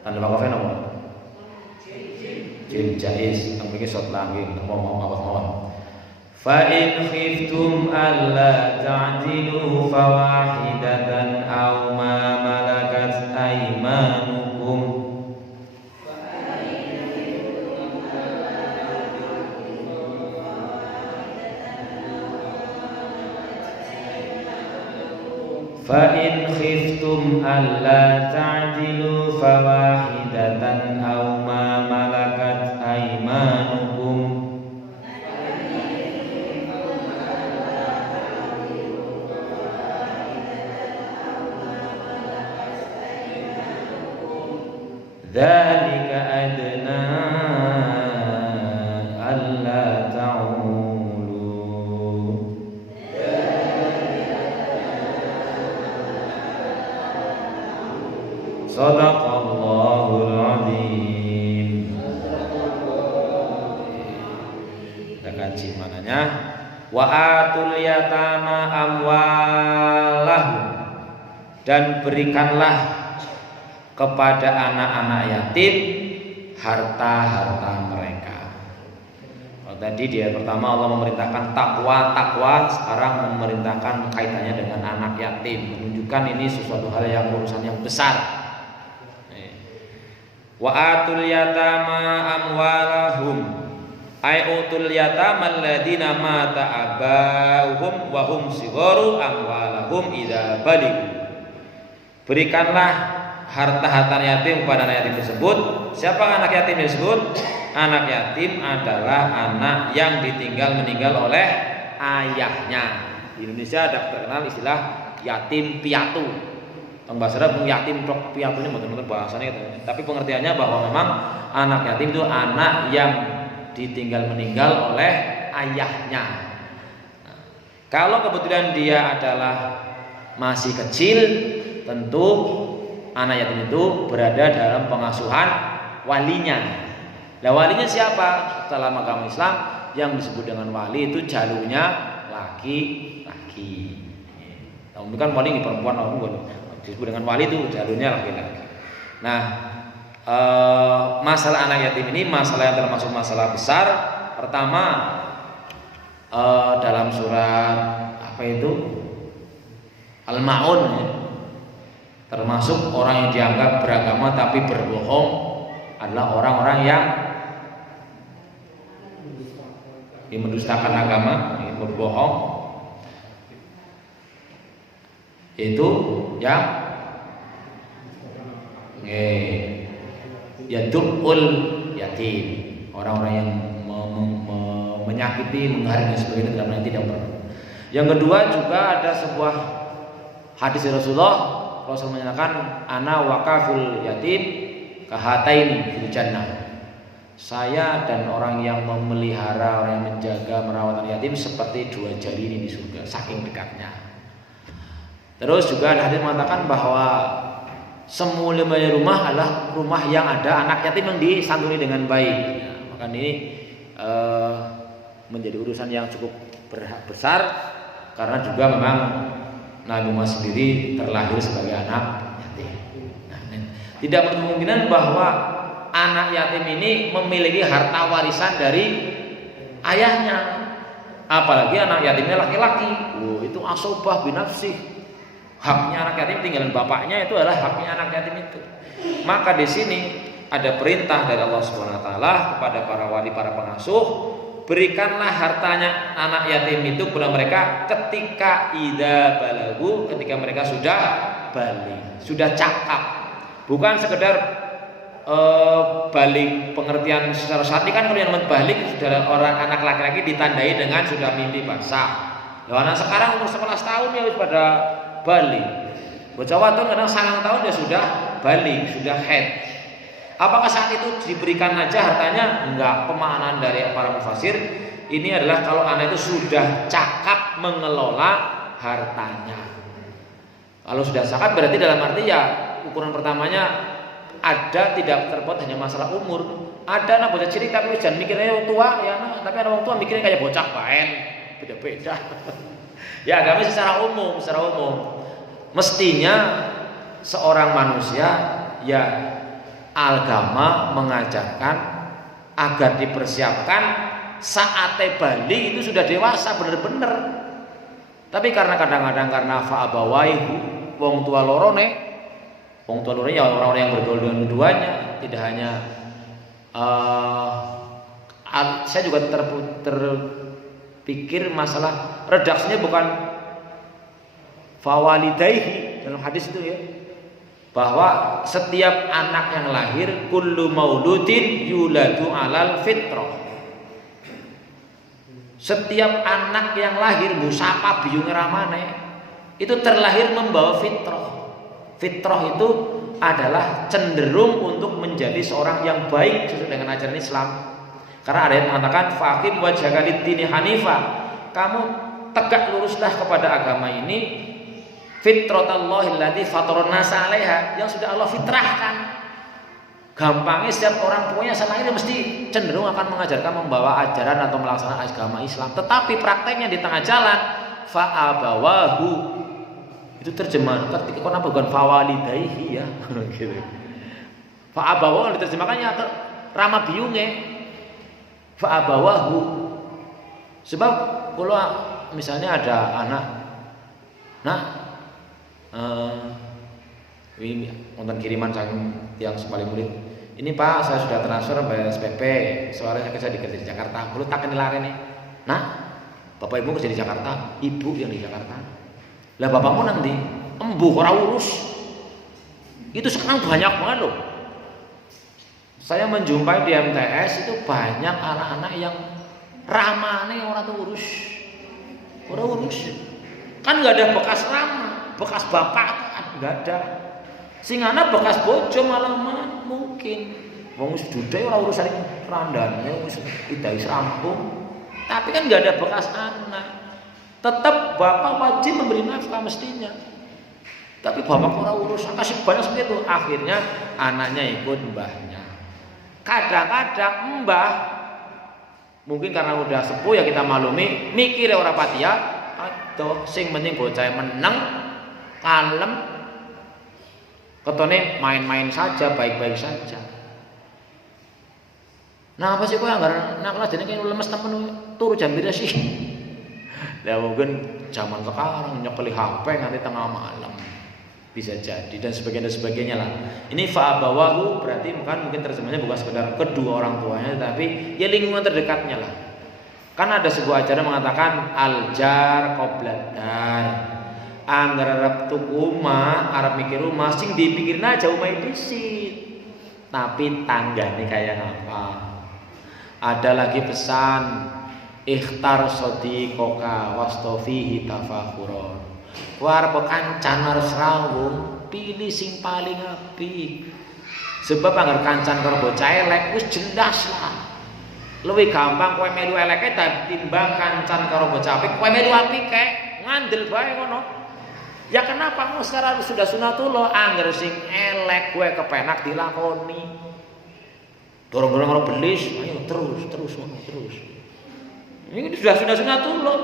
Tanda wakafnya apa? Jim jais, yang begini shot lagi, ngomong apa mawon. Fa in khiftum alla ta'dilu fawahidatan aw ma malakat aymanukum. Fa in khiftum alla ta'dilu fawahidatan aw ma malakat aymanukum. Dzalika adna alla ta'ulu. Shadaqallahul azim. Kita kaji mananya. Wa atul yatama amwalahum, dan berikanlah kepada anak-anak yatim harta-harta mereka. Kalau tadi dia pertama Allah memerintahkan takwa, sekarang memerintahkan kaitannya dengan anak yatim, menunjukkan ini sesuatu hal yang urusan yang besar. Wa atul yatama amwalahum, ay utul yatama alladziina mata abauhum wa hum sigharu amwalahum idza balighu. Berikanlah harta-harta yatim kepada anak yatim tersebut. Siapa anak yatim tersebut? Anak yatim adalah anak yang meninggal oleh ayahnya. Di Indonesia ada terkenal istilah yatim piatu. Tong bahasa Arab yatim tok piatu ini betul-betul bahasanya gitu. Tapi pengertiannya bahwa memang anak yatim itu anak yang meninggal oleh ayahnya. Nah, kalau kebetulan dia adalah masih kecil, tentu anak yatim itu berada dalam pengasuhan walinya. Nah, walinya siapa? Dalam agama Islam yang disebut dengan wali itu jalurnya laki-laki. Nah, bukan wali perempuan, disebut dengan wali itu jalurnya laki-laki. Nah, masalah anak yatim ini masalah yang termasuk masalah besar. Pertama, dalam surat apa itu? Al-Ma'un ya. Termasuk orang yang dianggap beragama tapi berbohong adalah orang-orang yang mendustakan agama, yang berbohong. Itu yang yadul yatim, orang-orang yang menyakiti, menghargai sebagainya dalam yang tidak perlu. Yang kedua juga ada sebuah hadis Rasul menyatakan ana wakaful yatim kahataini fil jannah. Saya dan orang yang memelihara, orang yang menjaga, merawat anak yatim seperti dua jari ini di surga, saking dekatnya. Terus juga ada hadis mengatakan bahwa semulia-mulia rumah adalah rumah yang ada anak yatim yang disantuni dengan baik. Ya, maka ini menjadi urusan yang cukup besar karena juga memang Nabi Muhammad sendiri terlahir sebagai anak yatim. Nah, tidak berkemungkinan bahwa anak yatim ini memiliki harta warisan dari ayahnya, apalagi anak yatimnya laki-laki. Itu asobah binafsih. Haknya anak yatim tinggalan bapaknya itu adalah haknya anak yatim itu. Maka di sini ada perintah dari Allah Subhanahu wa taala kepada para wali, para pengasuh, berikanlah hartanya anak yatim itu kepada mereka ketika idza balagu, ketika mereka sudah balik, sudah cakap. Bukan sekedar balik pengertian secara syar'i kan, kalau yang balik sudah orang anak laki-laki ditandai dengan sudah mimpi basah. Anak sekarang umur 11 tahun ya pada balik. Bocah wadon kadang 9 tahun ya sudah balik, sudah haid. Apakah saat itu diberikan aja hartanya? Enggak. Pemahaman dari para mufasir ini adalah kalau anak itu sudah cakap mengelola hartanya. Kalau sudah cakap berarti dalam arti ya ukuran pertamanya ada tidak terbuat hanya masalah umur. Ada anak bocah cilik tapi jangan mikirnya orang tua ya, tapi ada orang tua mikirnya kayak bocah baen, beda-beda. Ya agama secara umum, mestinya seorang manusia ya agama mengajarkan agar dipersiapkan saat balik itu sudah dewasa bener-bener. Tapi karena kadang-kadang karena fa'abawaihu wong tua lorone, wong tua lorone ya orang-orang yang bergaul dengan keduanya, tidak hanya saya juga terpikir masalah redaksinya bukan fawalidaihi dalam hadis itu ya, bahwa setiap anak yang lahir kullu mauludin yuladu alal fitrah. Setiap anak yang lahir musapa biyung ramane itu terlahir membawa fitrah. Fitrah itu adalah cenderung untuk menjadi seorang yang baik sesuai dengan ajaran Islam. Karena ada yang mengatakan faqim wajhaka lid-dini hanifa. Kamu tegak luruslah kepada agama ini, fitratallahi allati fataran nasa 'alaiha, yang sudah Allah fitrahkan. Gampangnya setiap orang tuanya sama ini mesti cenderung akan mengajarkan membawa ajaran atau melaksanakan agama Islam. Tetapi prakteknya di tengah jalan fa'abawahu, itu terjemahan ketika kenapa bukan fawalidaihi ya gitu. Fa'abawahu diterjemahkannya rama biunge fa'abawahu. Sebab kalau misalnya ada anak ini nonton kiriman yang paling murid, ini Pak saya sudah transfer bayar SPP, soalnya saya kerja di Jakarta, perlu tak kenilare nih. Nah, bapak ibu kerja di Jakarta, ibu yang di Jakarta. Lah bapakmu nanti embuh ora urus. Itu sekarang banyak banget loh. Saya menjumpai di MTS itu banyak anak-anak yang ramane ora urus. Kan nggak ada bekas rama, bekas bapak kan nggak ada. Sing ana bekas bojo malah mungkin. Wong wis dude ora urusan randane wis idai rampung. Tapi kan nggak ada bekas anak. Tetap bapak wajib memberi nafkah mestinya. Tapi bapak ora urus, kasih banyak seperti itu. Akhirnya anaknya ikut mbahnya. Kadang-kadang mbah mungkin karena udah sepuh ya kita maklumi, mikir ora pati ya. Aduh, sing penting bocah meneng, kalem, ketone main-main saja, baik-baik saja. Nah apa sih kok anggar nak lah jenenge lemes temen turu jam pira sih? Ya mungkin zaman sekarang nyepeli HP nanti tengah malam bisa jadi dan sebagainya lah. Ini fa'abawahu berarti mungkin terjemahnya bukan sekedar kedua orang tuanya, tapi ya lingkungan terdekatnya lah. Kan ada sebuah ajaran mengatakan aljar qobladar. Anggar arep tuku omah, arep mikir rumah sing dipikirin aja omah disit. Tapi tanggane kayak apa? Ada lagi pesan ikhtar sadiqoka wastofihi tafakhuron. Kowe arep kancan harus rawuh, pilih sing paling apik. Sebab anggar kancan karo bocah elek wis jelas lah. Luwih gampang kowe melu eleke timbang kancan karo bocah apik, kowe melu apike, ngandel bae ngono. Ya kenapa mu sekarang sudah sunatullah anggar sing elek kowe kepenak dilakoni. Dorong-dorong karo belis, ayo terus ngono terus. Ini sudah sunatullah.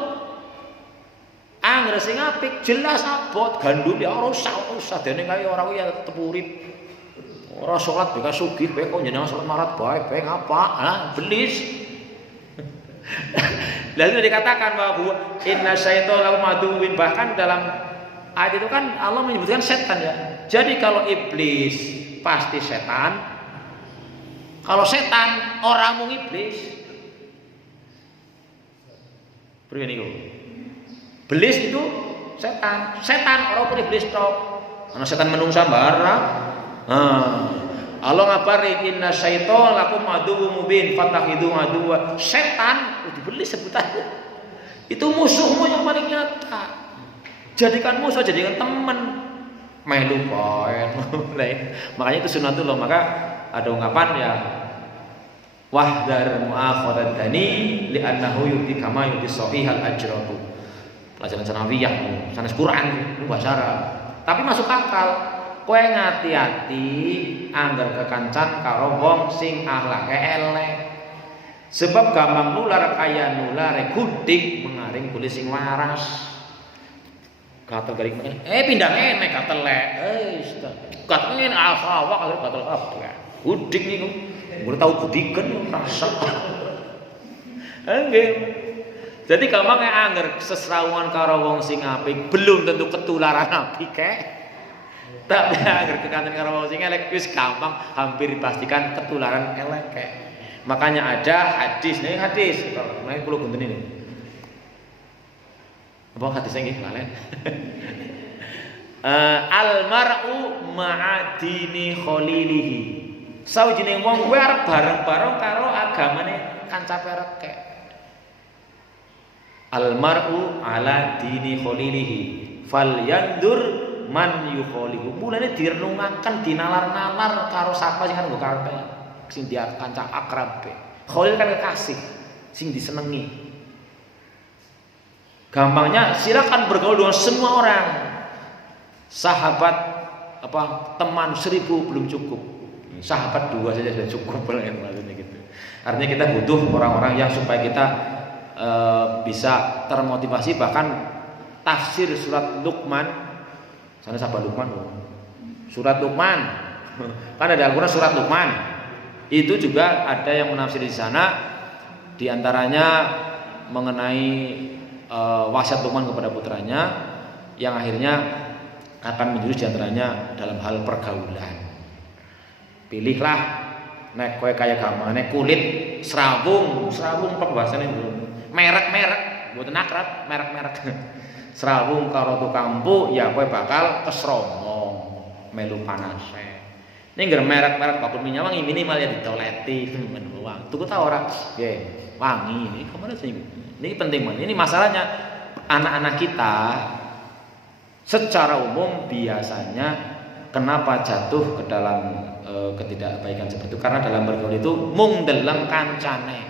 Anggar sing apik jelas abot gandul ya ora usah dene kaya ora kuwi ya tetep urip. Ora salat beka sugih bae kok jenengan salat marat bae ngapa? Belis. Lalu dikatakan bahwa inna syaitana lakum aduwwun, bahkan dalam ayat itu kan Allah menyebutkan setan ya. Jadi kalau iblis pasti setan. Kalau setan orang mung iblis. Priye niku? Belis itu setan. Setan orang pun iblis tok. Ana setan menungsa barang. Allah ngabari inna syaitana lakum aduwwun mubin fattakhidhu aduwwa. Setan dibeli sebutannya. Itu musuhmu yang paling nyata. Jadikan musuh, jadikan teman. Melu poin. Makanya itu sunatullah. Maka ada ungkapan ya wahdar mu'akhadhat dani li'annahu yuti kama yuti sahihal ajrahu. Pelajaran sanawiyah, sanes Quran, bahasa Arab. Tapi masuk akal. Kowe ngati-ati anggar kekancan karo wong sing akhlake elek. Sebab gampang nular kaya nulare gudik mengaring kulit sing waras. Gatel garing pindah ngene gatel lek. Gatel ngene awak akhir gatel kabeh. Gudik niku. Mun tau gudiken rasa. Nggih. Jadi gampang anggar sesrawungan karo wong sing apik belum tentu ketularan apik kek. Tapi agar kekanten karo wong sing elek wis gampang hampir dipastikan ketularan elek. Makanya ada hadis, nih hadis. Mulai kula gonten ini. Apa hadis nggih lalen? Al mar'u ma'a dini khalilihi. Sawijining wong kuwi arep bareng-bareng karo agamane kanca pereke. Al mar'u ala dini khalilihi. Falyandur man yukhalihu. Mulane direnungaken dinalar-nalar karo sapa sing kanggo karepe sing dia kanca akrab. Khalil kan kekasih sing disenengi. Gampangnya silakan bergaul dengan semua orang. Sahabat teman 1000 belum cukup. Sahabat 2 saja sudah cukup maksudnya gitu. Artinya kita butuh orang-orang yang supaya kita bisa termotivasi. Bahkan tafsir surat Luqman, sana sahabat Luqman, surat Luqman kan ada Al-Quran surat Luqman itu juga ada yang menafsir di sana, diantaranya mengenai wasiat Luqman kepada putranya yang akhirnya akan menjurus diantaranya dalam hal pergaulan. Pilihlah nek kowe kaya gamane kulit serawung pembahasannya merek mboten akrab merek serawung karo tukang empuk ya kowe bakal kesromong melu panase. Ning ngger merek bakul minyak wangi minimal ya ditoleti men wong. Tuku ta ora? Nggih, wangi iki kemana sih? Ini penting banget. Ini masalahnya anak-anak kita secara umum biasanya kenapa jatuh ke dalam ketidakbaikan seperti itu, karena dalam bergaul itu mung deleng kancane.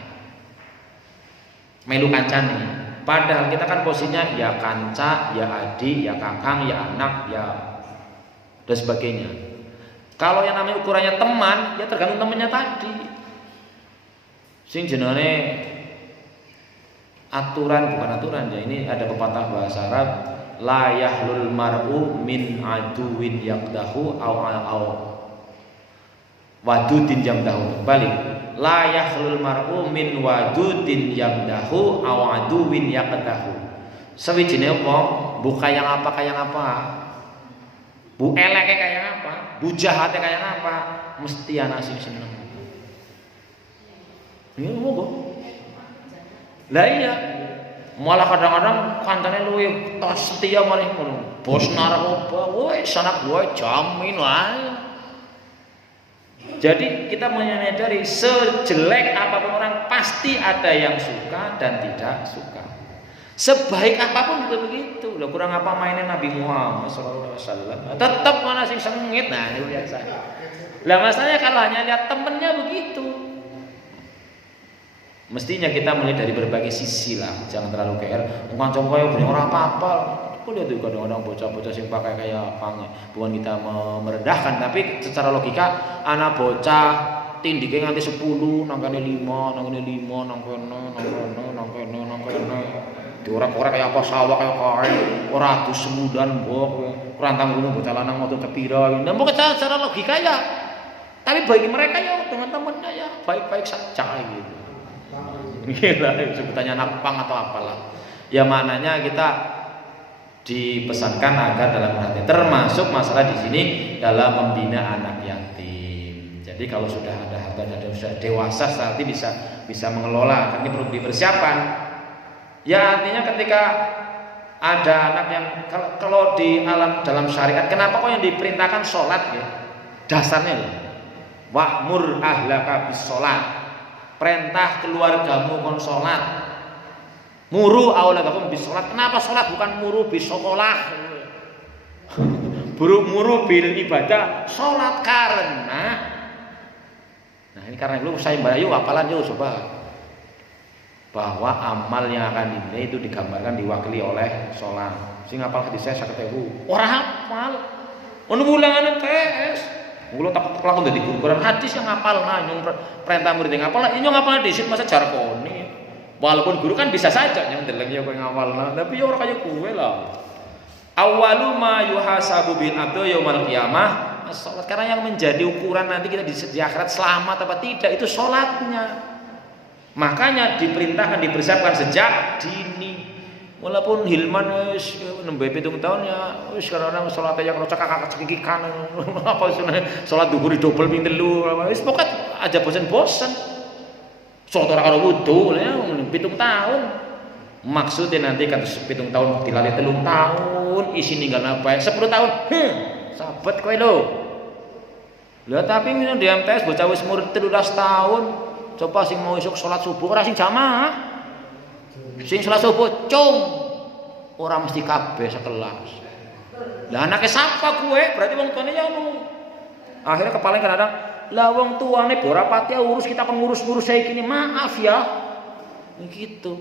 Melu kancane. Padahal kita kan posisinya ya kanca, ya adik, ya kakang, ya anak, ya dan sebagainya. Kalau yang namanya ukurannya teman, ya tergantung temannya tadi. Sing jenenge aturan bukan aturan ya, ini ada pepatah bahasa Arab, la yahlul mar'u min aduwin yaqdahu au wadudin yamdahu. Balik, la yahlul mar'u min wadudin yamdahu au aduwin yaqdahu. Sawijine wong bu kaya apa, bu eleke kaya apa, bu jahate kaya apa, mesti ana sing seneng. Ini moga. Lah iya, malah kadang-kadang kancane luwih setia malah ngono. Bos narkoba, woi sanak gue jamin wae. Jadi kita menyadari sejelek apapun orang pasti ada yang suka dan tidak suka. Sebaik apapun juga begitu. Lah kurang apa mainnya Nabi Muhammad sallallahu alaihi wasallam. Tetap mana sing sengit. Nah, itu biasa. Lah masalahnya kalau hanya lihat temennya begitu. Mestinya kita melihat dari berbagai sisi lah, jangan terlalu GR. Kanca koyo bener ora apa-apa. Kok lihat tuh kadang-kadang bocah-bocah sing pakai kayak apa, bukan kita merendahkan, tapi secara logika anak bocah tindike nganti 10, nangkane 5, nangkane 5, nangkene. Diorek-orek kayak apa sawah kayak kae, ora adus semudan mbok, rantang ngono bocah lanang moto kepira. Nah, pokoknya secara logika ya. Tapi bagi mereka ya dengan temannya ya baik-baik saja gitu. Gila, sebutannya anak pang atau apalah. Ya mananya kita dipesankan agar dalam hati, termasuk masalah di sini dalam membina anak yatim. Jadi kalau sudah ada harta dan sudah dewasa nanti bisa mengelola, ini perlu dipersiapkan. Ya artinya ketika ada anak yang kalau di alam dalam syariat, kenapa kok yang diperintahkan sholat ya? Dasarnya loh, wa'mur ahlaka bis sholat. Perintah keluargamu kon sholat. Muru auladakum bis sholat. Kenapa sholat bukan muru bis sekolah? Muru bil ibadah. Sholat karena. Nah ini karena itu saya mbak Ayu apalan yuk coba. Bahwa amal yang akan dinilai itu digambarkan diwakili oleh sholat. Sing ngapal hadis saya ketemu. Orang hafal. Ono ulangan tes. Mula tak lakon dadi guru Quran hadis yang ngapal nyung perintah murid ngapal nyung ngapal disit masa jarkoni. Walaupun guru kan bisa saja nyung deleng ya kowe ngapalna, tapi ya ora kaya kowe lah. Awwalu ma yuhasabu bil abdu yaumil qiyamah as-shalat, karena yang menjadi ukuran nanti kita di akhirat selamat apa tidak itu salatnya. Makanya diperintahkan dipersiapkan sejak dini. Walaupun Hilman wis nembe 7 tahun ya wis karena salat yang rocak kakak cekikikan apa salat zuhur double ping 3 wis pokoke aja bosen-bosen. Salat ora karo wudu ya 7 tahun. Maksudnya nanti kan 7 tahun dilali 3 tahun isi ninggal apa 10 tahun. Sahabat kowe lho. Lah tapi minum di MTS bocah wis umur 13 tahun. Coba sing mau isuk salat subuh ora sing jamaah. Sing salat subuh cung ora mesti kabeh sekelas. Lah anake sapa kowe? Berarti wong tuane ya ngono. Akhirnya kepala kadang lah wong tuane ora pati urus kita kan ngurus-ngurus saya gini. Maaf ya. Begitu.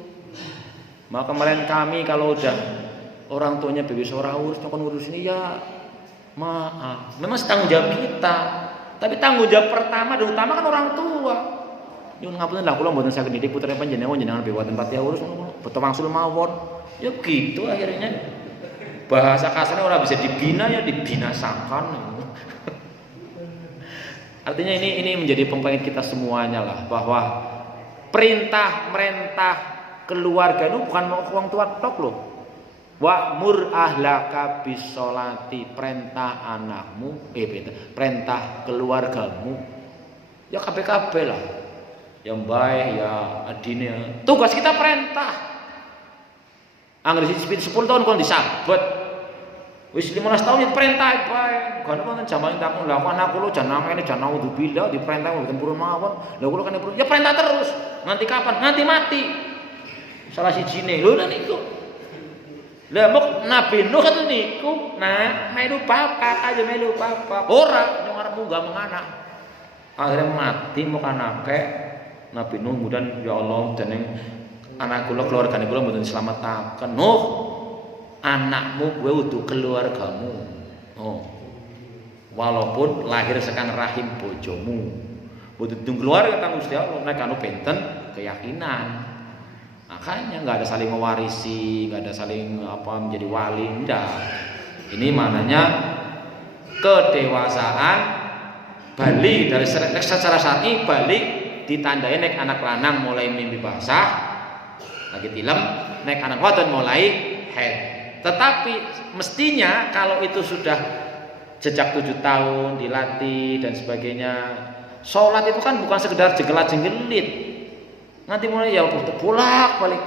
Maka kemarin kami kalau udah orang tuanya bebas ora urus kon ngurus ini ya maaf. Memang tanggung jawab kita. Tapi tanggung jawab pertama dan utama kan orang tua. Nyun ngapunten lah kula mboten saged didik putra panjenengan jenengan bewaten pati urus beto wangsul mawon. Ya gitu akhirnya. Bahasa kasarnya orang bisa dibina ya dibinasakan. Artinya ini menjadi pempengit kita semuanya lah bahwa perintah merentah keluarga itu bukan orang tua tok loh. Wa'mur ahlaka bis sholati, perintah anakmu, perintah keluargamu. Ya kabeh-kabeh lah. Yang baik ya adine. Tugas kita perintah. Angger sing 10 tahun kon disabet. Wis 15 tahun itu perintah bae. Kan kon jaman tak lawan aku lo jangan namanya jangan naudzubillah diperintah mboten purun mawon. Lah kula kan ya perintah terus. Nganti kapan? Nganti mati. Salah sijine. Lho niku. Lah mok Nabi Nuh itu niku nah melu bapak aja melu bapak. Ora yang arep munggah menganak. Akhirnya mati mok anake. Nabi Nuh kemudian ya Allah jeneng anak kula keluargane kula mboten dislametaken. Nuh, anakmu kowe kudu keluargamu. Oh. Walaupun lahir saking rahim bojomu. Mboten keluarga kang Gusti Allah nek anu benten keyakinan. Makanya enggak ada saling mewarisi, enggak ada saling menjadi wali, enggak. Ini maknanya kedewasaan balik dari secara syar'i balik ditandai nek anak lanang mulai mimpi basah lagi tilem, nek anak wadon mulai haid. Tetapi mestinya kalau itu sudah sejak 7 tahun dilatih dan sebagainya, sholat itu kan bukan sekedar jegelat-jenggelit. Nanti mulai ya bolak-balik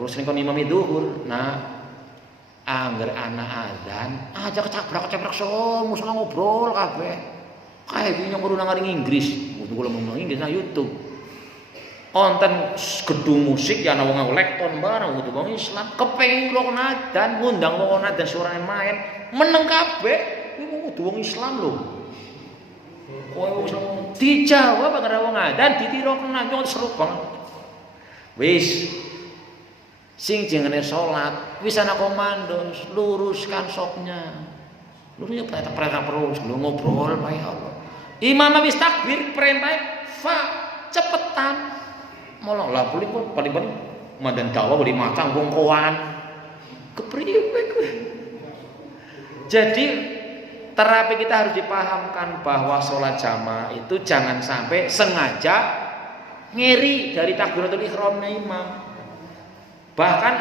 urus ning kon imam zuhur. Nah, angger anak azan aja kecabrak-kecabrak musola ngobrol kabeh. Kae iki nyong nang Inggris. Kula ngomong Inggris nang YouTube. Wonten gedung musik ya ana wong lekton bareng kudu wong Islam, kepengin ngrungokno adzan, ngundang wong adzan suarane main, meneng kabeh. Iku kudu wong Islam lho. Kowe wis dijawab karo wong adzan ditirokno nang seru banget. Wis sing jenenge salat, wis ana komando, luruskan sopnya. Lurusnya perintah terus, lu ngobrol bae Allah. Imam wis takbir, perintah fa cepetan. Malah lah paling mandan dakwah di macang bongkoan. Kepriwe kowe. Jadi terapi kita harus dipahamkan bahwa sholat jamaah itu jangan sampai sengaja ngeri dari takbiratul ihramnya imam. Bahkan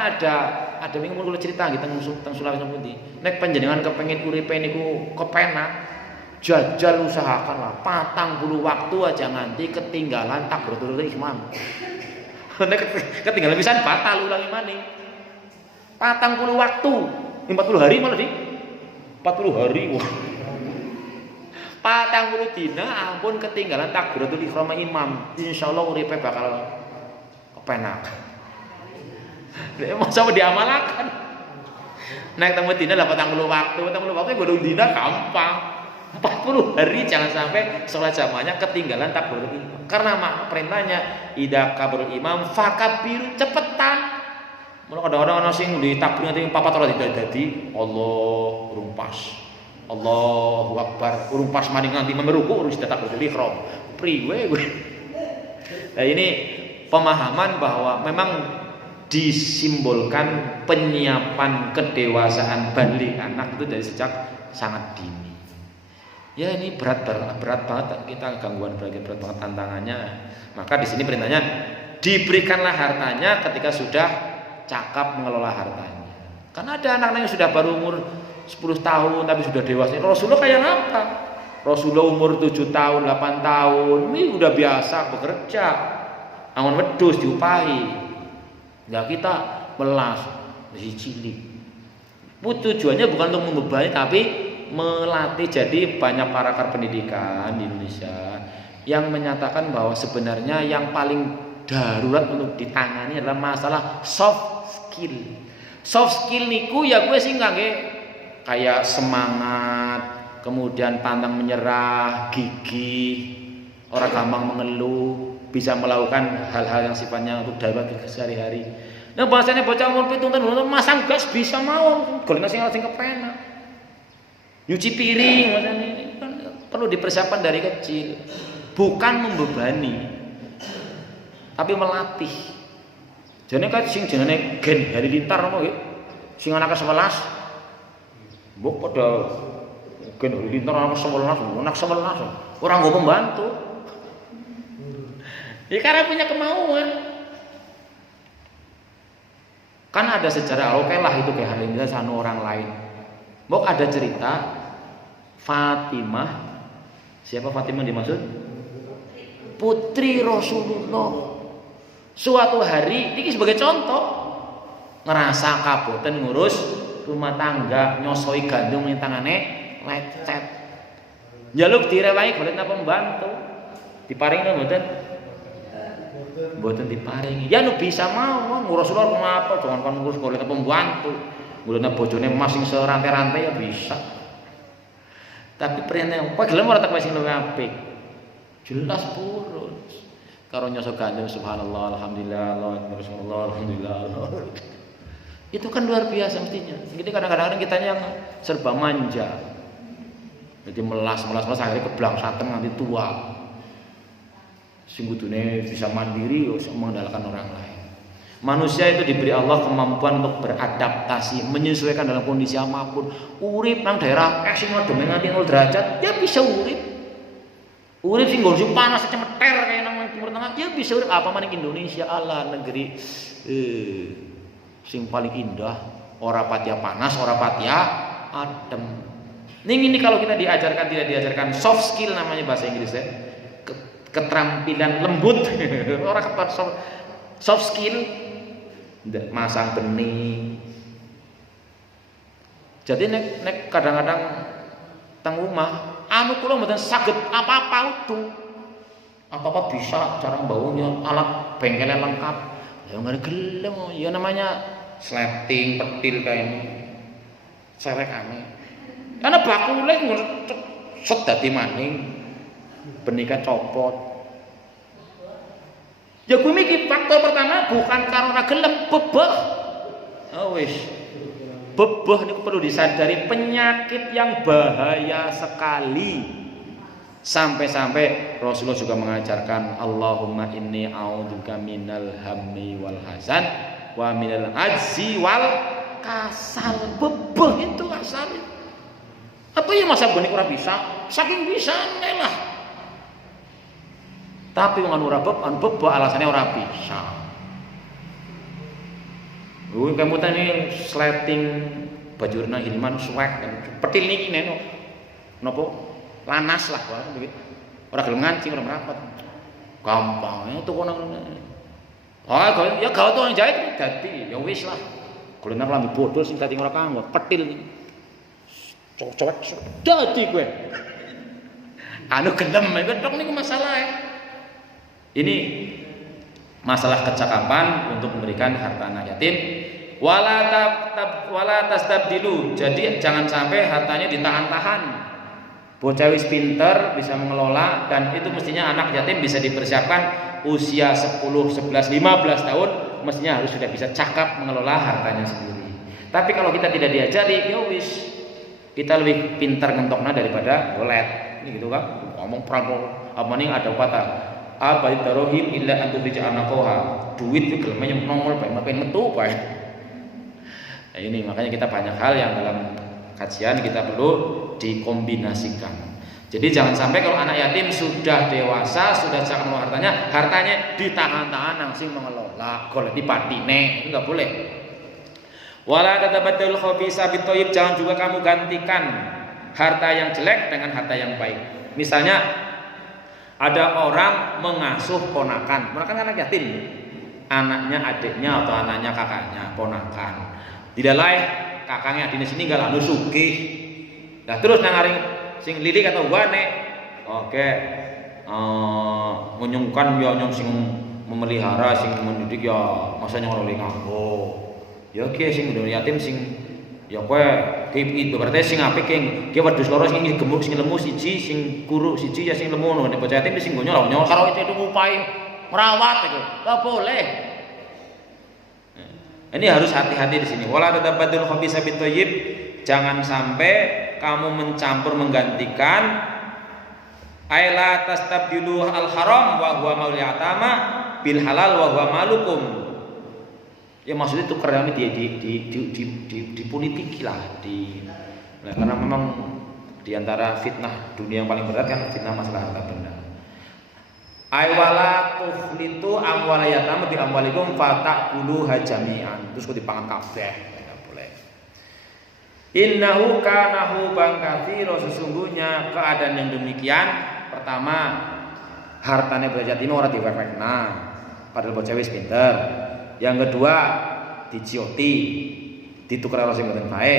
ada minggu kula cerita nggih teng Sulawesi pundi. Nek panjenengan kepengin uripe niku kepenak, jajal usahakanlah 40 waktu aja nganti ketinggalan takbiratul ihram. Nek ketinggalan pisan batal ulangi maning. 40 waktu, 40 hari malah di 40 hari. Wah. 40 dina ampun ketinggalan takbiratul ihram imam. Insyaallah uripe bakal kepenak. Nek masa diamalkan. Nek temu dina 40 waktu godhong dina gampang. 40 hari jangan sampai sholat jamaahnya ketinggalan takbiratul ihram. Karena makna perintahnya idza kabirul imam fakabir, cepetan. Mula kadang-kadang ana sing di takbir nanti papat ora dadi Allah urung pas. Allahu akbar urung pas maning nganti memeruku urung takbiratul ihram. Priwe kowe. Nah ini pemahaman bahwa memang disimbolkan penyiapan kedewasaan balik anak itu dari sejak sangat dini. Ya ini berat banget kita gangguan berat banget tantangannya. Maka di sini perintahnya diberikanlah hartanya ketika sudah cakap mengelola hartanya. Karena ada anak-anak yang sudah baru umur 10 tahun tapi sudah dewasa. Rasulullah kayak apa? Rasulullah umur 7 tahun, 8 tahun, ini udah biasa bekerja. Angon wedhus diupahi. Ya kita melas dari cilik. Tujuannya bukan untuk membebani tapi melatih. Jadi banyak pakar pendidikan di Indonesia yang menyatakan bahwa sebenarnya yang paling darurat untuk ditangani adalah masalah soft skill. Soft skill niku ya gue sih kayak semangat, kemudian pantang menyerah, gigih, orang gampang mengeluh, bisa melakukan hal-hal yang sifatnya untuk darurat sehari-hari. Nah bahasanya bocah umur 7 tahun masang gas bisa mau, golongan sing kepenak. Nyuci piring maksudnya ini kan perlu dipersiapkan dari kecil, bukan membebani, tapi melatih. Jadi kan sing jenenge gen halilintar apa nggih? Sing anak 11. Mbok pada gen halilintar anak 11, orang nggo pembantu. Ya karena punya kemauan. Kan ada sejarah, oke lah itu kayak halilintar sanu orang lain. Mbok ada cerita Fatimah. Siapa Fatimah dimaksud? Putri Rasulullah. Suatu hari, ini sebagai contoh, ngerasa kaboten ngurus rumah tangga, nyosoi gandum ning tangane lecet. Njaluk direwangi golek pembantu. Diparingi mboten? Mboten diparingi. Ya nu bisa mau ngurus Rasulullah kenapa jangan kan ngurus golek pembantu. Golek bojone masing serantai-rantai ya bisa. Tapi perintah kowe gelem ora tak wis luwih apik. Jelas purun. Karo nyosok gandum subhanallah alhamdulillah Rasulullah alhamdulillah. Itu kan luar biasa mestinya. Jadi kadang-kadang kitanya yang serba manja. Jadi melas akhirnya keblangsaten nganti tua. Sing kudune bisa mandiri bisa mengandalkan orang lain. Manusia itu diberi Allah kemampuan untuk beradaptasi, menyesuaikan dalam kondisi apapun. Urip nang daerah sing adem nganti 0 derajat, ya bisa urip. Urip sing nggon panas cemeter kayak nang Timur Tengah, ya bisa urip. Apa maning Indonesia Allah negeri sing paling indah, ora patia panas, ora patia adem. Ini kalau kita diajarkan tidak diajarkan soft skill namanya bahasa Inggris ya. Keterampilan lembut, orang kepat soft skill, masang benih. Jadi nek kadang-kadang teng omah, anu kula mboten saged apa-apa utuh. apa bisa cara baunya, alat bengkelnya lengkap. Ya nggak gelem, ya namanya sleting, petil kayak ini, serek aneh. Karena bakule set dadi maning, benika copot. Ya kuwi iki faktor pertama bukan karena gelem bebeh. Oh wis. Bebeh niku perlu disadari penyakit yang bahaya sekali. Sampai-sampai Rasulullah juga mengajarkan Allahumma inni a'udzubika minal hammi wal hazan wa minal ajzi wal kasal. Bebeh itu asalnya. Apa ya masa benik ora bisa? Saking bisane lah. Tapi wong ora bebeh alasannya ora bisa. Kuwi kamu tani sleting baju renang Hilman suwek petil niki neno. Napa? Lanas lah wae begitu. Ora gelem ngancing, ora merapat. Gampang itu kono. Ya gawe tukang jahit dadi ya wis lah. Golongan lambe bodol sing dadi ora kanggo petil niki. Cocok dadi kowe. Anu gelem iku tok niku masalahe. Ini masalah kecakapan untuk memberikan harta anak yatim. Wala tastabdilu. Jadi jangan sampai hartanya ditahan-tahan. Bocah wis pinter bisa mengelola dan itu mestinya anak yatim bisa dipersiapkan usia 10, 11, 15 tahun mestinya harus sudah bisa cakap mengelola hartanya sendiri. Tapi kalau kita tidak diajari, ya wis kita lebih pintar ngentokna daripada golet. Ini gitu kan. Ngomong perang apa nih ada kata apa darohim illa antu bija'anakoha. Duit itu gelemnya nongol bae mapen metu bae. Nah, ini makanya kita banyak hal yang dalam kajian kita perlu dikombinasikan. Jadi jangan sampai kalau anak yatim sudah dewasa, sudah cakap mengelola hartanya ditahan-tahan langsung mengelola, golek di patine, itu enggak boleh. Wala tatabaddalul khabisa bithayyib, jangan juga kamu gantikan harta yang jelek dengan harta yang baik. Misalnya ada orang mengasuh ponakan anak yatim, anaknya adiknya atau anaknya kakaknya, ponakan. Tidak lain kakaknya adiknya sini enggak lalu sugih. Nah terus nang aring sing lilik atau wane, oke, menyungkan ya nyong sing memelihara, sing mendidik ya masa nyong oleh nganggo. Ya oke sing udah yatim sing ya kowe itu berarti sing apik king ki wedhus loro sing gemuk sing lemu siji sing kuru siji ya sing lemu ngono nek bocah yatim sing go nyolong karo itu ngupahi merawat itu. Enggak boleh. Ini harus hati-hati di sini. Wala tatabaddul khabisa bithayyib, jangan sampai kamu mencampur menggantikan aila tastabdilu al haram wa huwa maul yatama bil halal wa huwa malukum. Ya maksudnya tukerannya di politiki lah karena memang di antara fitnah dunia yang paling berat kan fitnah masalah harta benda. Aiwala tukhlitu amwal yatama bi amwalikum fataqulu hajamian. Terus kok dipangan kabeh, enggak boleh. Innahu kana huban katsira, sesungguhnya keadaan yang demikian pertama hartane bocah yatim ora diwewekna padahal bocah wis pinter. Yang kedua dicioti, ditukar karo sing mboten bae.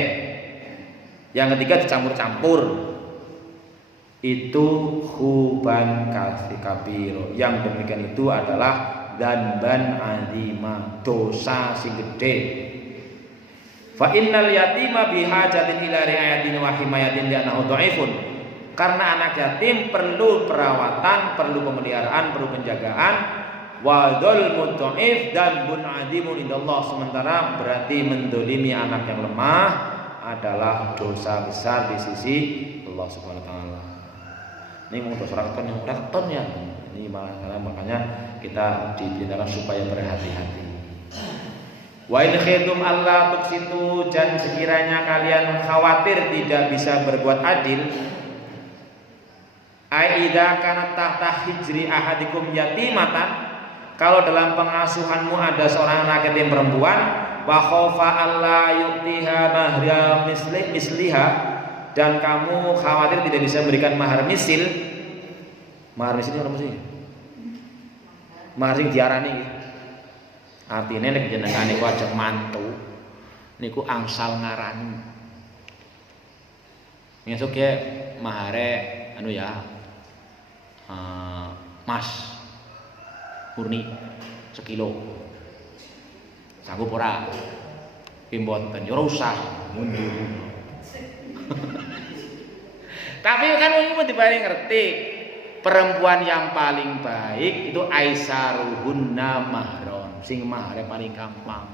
Yang ketiga dicampur-campur. Itu huban kabiro. Yang demikian itu adalah dzanban azima, dosa sing gede. Fa innal yatima bihajatin ila riayatin wa himayatin li'annahu dhaifun. Karena anak yatim perlu perawatan, perlu pemeliharaan, perlu penjagaan. Wa dzulmud dhaif dzanbun azimun indallah. Sementara berarti mendolimi anak yang lemah adalah dosa besar di sisi Allah Subhanahu wa taala. Ini mau dosa raton yang raton ya. Ini makanya kita diperintahkan supaya berhati-hati. Wa in khiftum alla tuqsitu, dan sekiranya kalian khawatir tidak bisa berbuat adil, ai idza kana tahta hijri ahadikum yatimatan, kalau dalam pengasuhanmu ada seorang anak yatim perempuan, wa khaufa alla yu'tiha mahra misliha, dan kamu khawatir tidak bisa memberikan mahar misil. Mahar misil apa sih? Mahar sing diarani iki. Artine nek jenengan niku ajeng mantu niku angsal ngarani. Ngesuk ya mahare anu ya. Mas murni sekilo sanggup ora mboten ya ora usah mundur. Tapi kan wong diparing ngerti perempuan yang paling baik itu aisaruhunna mahron, sing mahare paling gampang.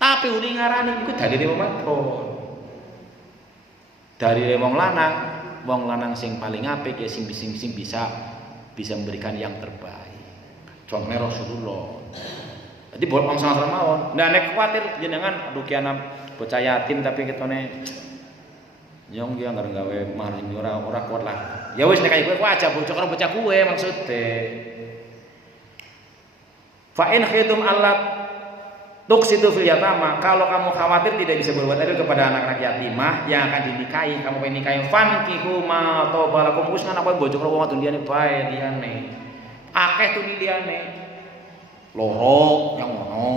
Tapi uli ngarani iku dalile wong wadon. Dalile wong lanang sing paling apik ya sing bisa memberikan yang terbaik. Contohnya Rasulullah. Jadi buat wong sangat mawon. Nah nek kuwatir jenengan aduh ki anak bocah yatim tapi ketone nyong ki anggar gawe maring ora kuat lah. Ya wis nek kaya kowe aja bocah karo bocah kowe maksude. Fa in khitum Allah tuksitu fil yatama, kalau kamu khawatir tidak bisa berbuat adil kepada anak-anak yatimah yang akan dinikahi, kamu pengen nikahi fankihu ma tobalakum wis anak kowe bojo karo wong wadon liyane bae liyane. Akeh tuh liyane. Loro yang ngono.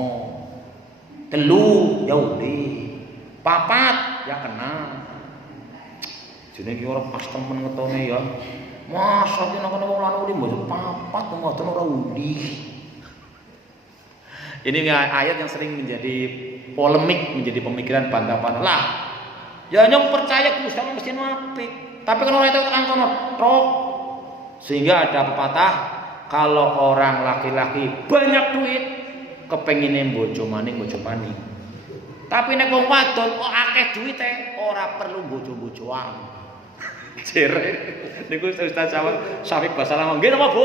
Telu ya uli. Papat ya kena. Jenenge ki ora pas temen ngetone ya. Masa ki nang kono wong lanang uli bojo papat ngoten ora uli. Ini ayat yang sering menjadi polemik, menjadi pemikiran bantah-bantah. Lah, ya nyong percaya Gusti Allah mesti apik. Tapi kan orang itu tekan kono trok. Sehingga ada pepatah, kalau orang laki-laki banyak duit, kepengine bojo maning. Tapi nek wong wadon kok akeh duite, ora perlu bojo-bojoan. Jere niku Ustaz Syafiq Basalam, nggih napa Bu?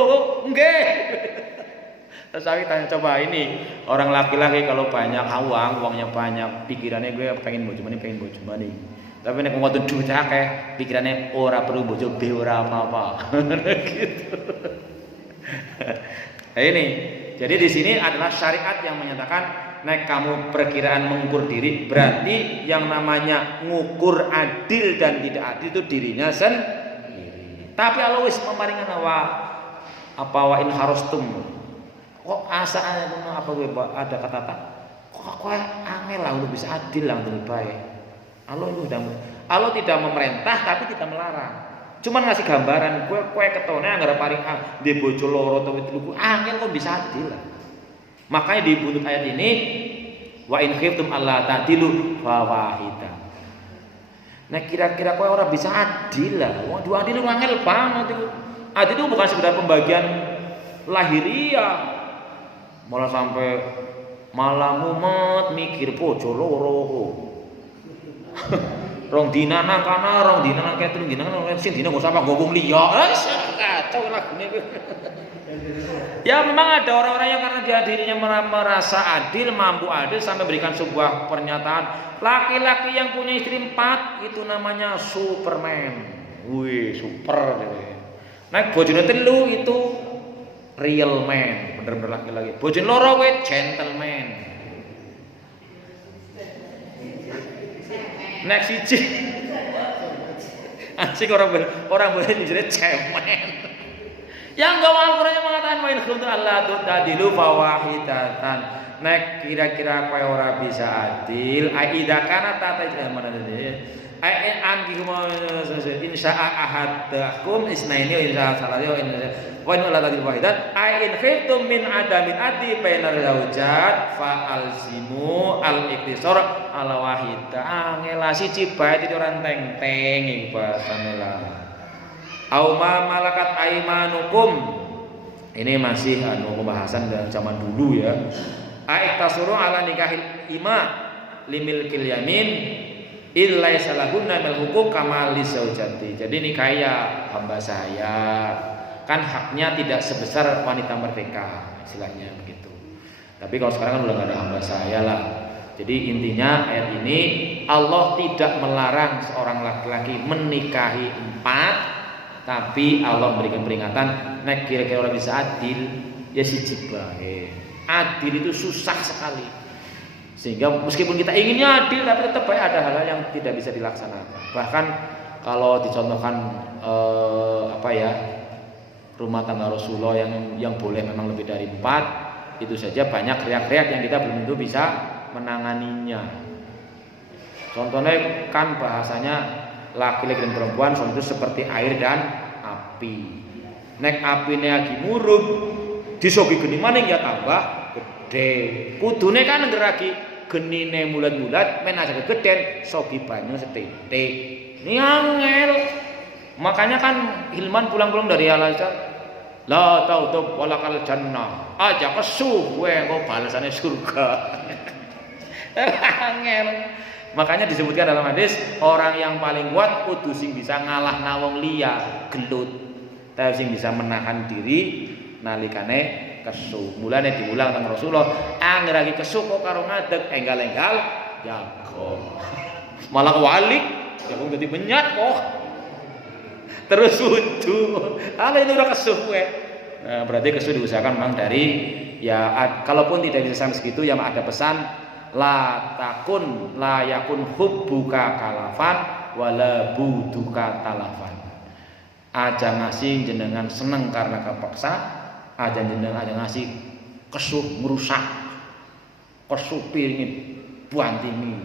Nggih. Terus saya tanya coba ini orang laki-laki kalau banyak uangnya banyak, pikirannya gue pengen bojo maning. Tapi nek ngoten duit akeh, pikirannya ora perlu bojo be ora apa-apa. Gitu. Nah ini, jadi di sini adalah syariat yang menyatakan nek kamu perkiraan mengukur diri berarti yang namanya ngukur adil dan tidak adil itu dirinya sendiri. Tapi Allah wis memaringan apa wa in harustum. Kok asa apa gue ada kata kok angel lah untuk bisa adil lah untuk baik. Allah tidak memerintah tapi tidak melarang. Cuman ngasih gambaran gue ketone anggere paring di bojo loro atau itu angel kok bisa adil lah. Makanya di buntut ayat ini wa in khiftum alla ta'dilu fa wahidah. Nah kira-kira kowe ora bisa adil lah. Wong dua adil angel banget itu. Adil itu bukan sekedar pembagian lahiriah. Malah sampai malam umat mikir bojo loro. Rong dina nang kana, rong dina nang ketru, dina nang sing dina kok sampe ngomong liya. Kacau lagune. Ya memang ada orang-orang yang karena dia dirinya merasa adil, mampu adil sampai memberikan sebuah pernyataan, laki-laki yang punya istri 4 itu namanya Superman. Wih, super deh. Nah, bojone 3 itu real man, bener-bener laki-laki. Bojone loro kuwi gentleman. Next siji. Asik orang boleh dijadiin cemen. Yang gawa Al-Qur'an mengatakan wa in kuntum alla ta'dilu fawahidatan. Nek kira-kira kowe ora bisa adil, aida kana tata mana dene. Ai anki insya ahadakum isnaini insya salatu wa in la tadil wahidat ai in khiftum min adamin adi bainar zaujat fa alzimu al iktisar ala wahida angela siji bae dadi ora teng-teng iki bahasane lah au ma malakat aimanukum ini masih pembahasan dari zaman dulu ya ai iktasuru ala nikahil ima limil yamin illai salahunna mil hukuk kama lisaujati. Jadi ini kayak hamba saya kan haknya tidak sebesar wanita merdeka istilahnya begitu. Tapi kalau sekarang kan udah gak ada hamba saya lah. Jadi intinya ayat ini Allah tidak melarang seorang laki-laki menikahi 4, tapi Allah memberikan peringatan nek kira-kira orang bisa adil ya siji bae. Adil itu susah sekali. Sehingga meskipun kita inginnya adil tapi tetap ada hal-hal yang tidak bisa dilaksanakan. Bahkan kalau dicontohkan rumah tangga Rasulullah yang boleh memang lebih dari 4 itu saja banyak riak-riak yang kita belum tentu bisa menanganinya. Contohnya kan bahasanya laki-laki dan perempuan itu seperti air dan api. Nek apine lagi murup disogi geni maning ya tambah gede. Kudune kan ngeragi genine mulat-mulat men aja gegeden sogi banyu setitik. Ini angel. Makanya kan Hilman pulang-pulang dari Al-Azhar, la tautub walakal jannah. Aja kesuh kowe engko balasane surga. Angel. Makanya disebutkan dalam hadis orang yang paling kuat kudu sing bisa ngalah nawong liya gelut, tapi sing bisa menahan diri nalikane kesu. Mulane diulang teng Rasulullah, angger lagi kesu kok karo ngadeg enggal-enggal jago. Malah walik, jago dadi benyat kok. Terus wudu. Ala itu udah kesu kowe. Nah, berarti kesu diusahakan memang dari ya kalaupun tidak bisa segitu yang ada pesan la yakun hubbuka kalafan wala buduka talafan. Aja ngasih jenengan seneng karena kepaksa, aja jenengan aja ngasih kesuh merusak, kesuh piringin buantimi.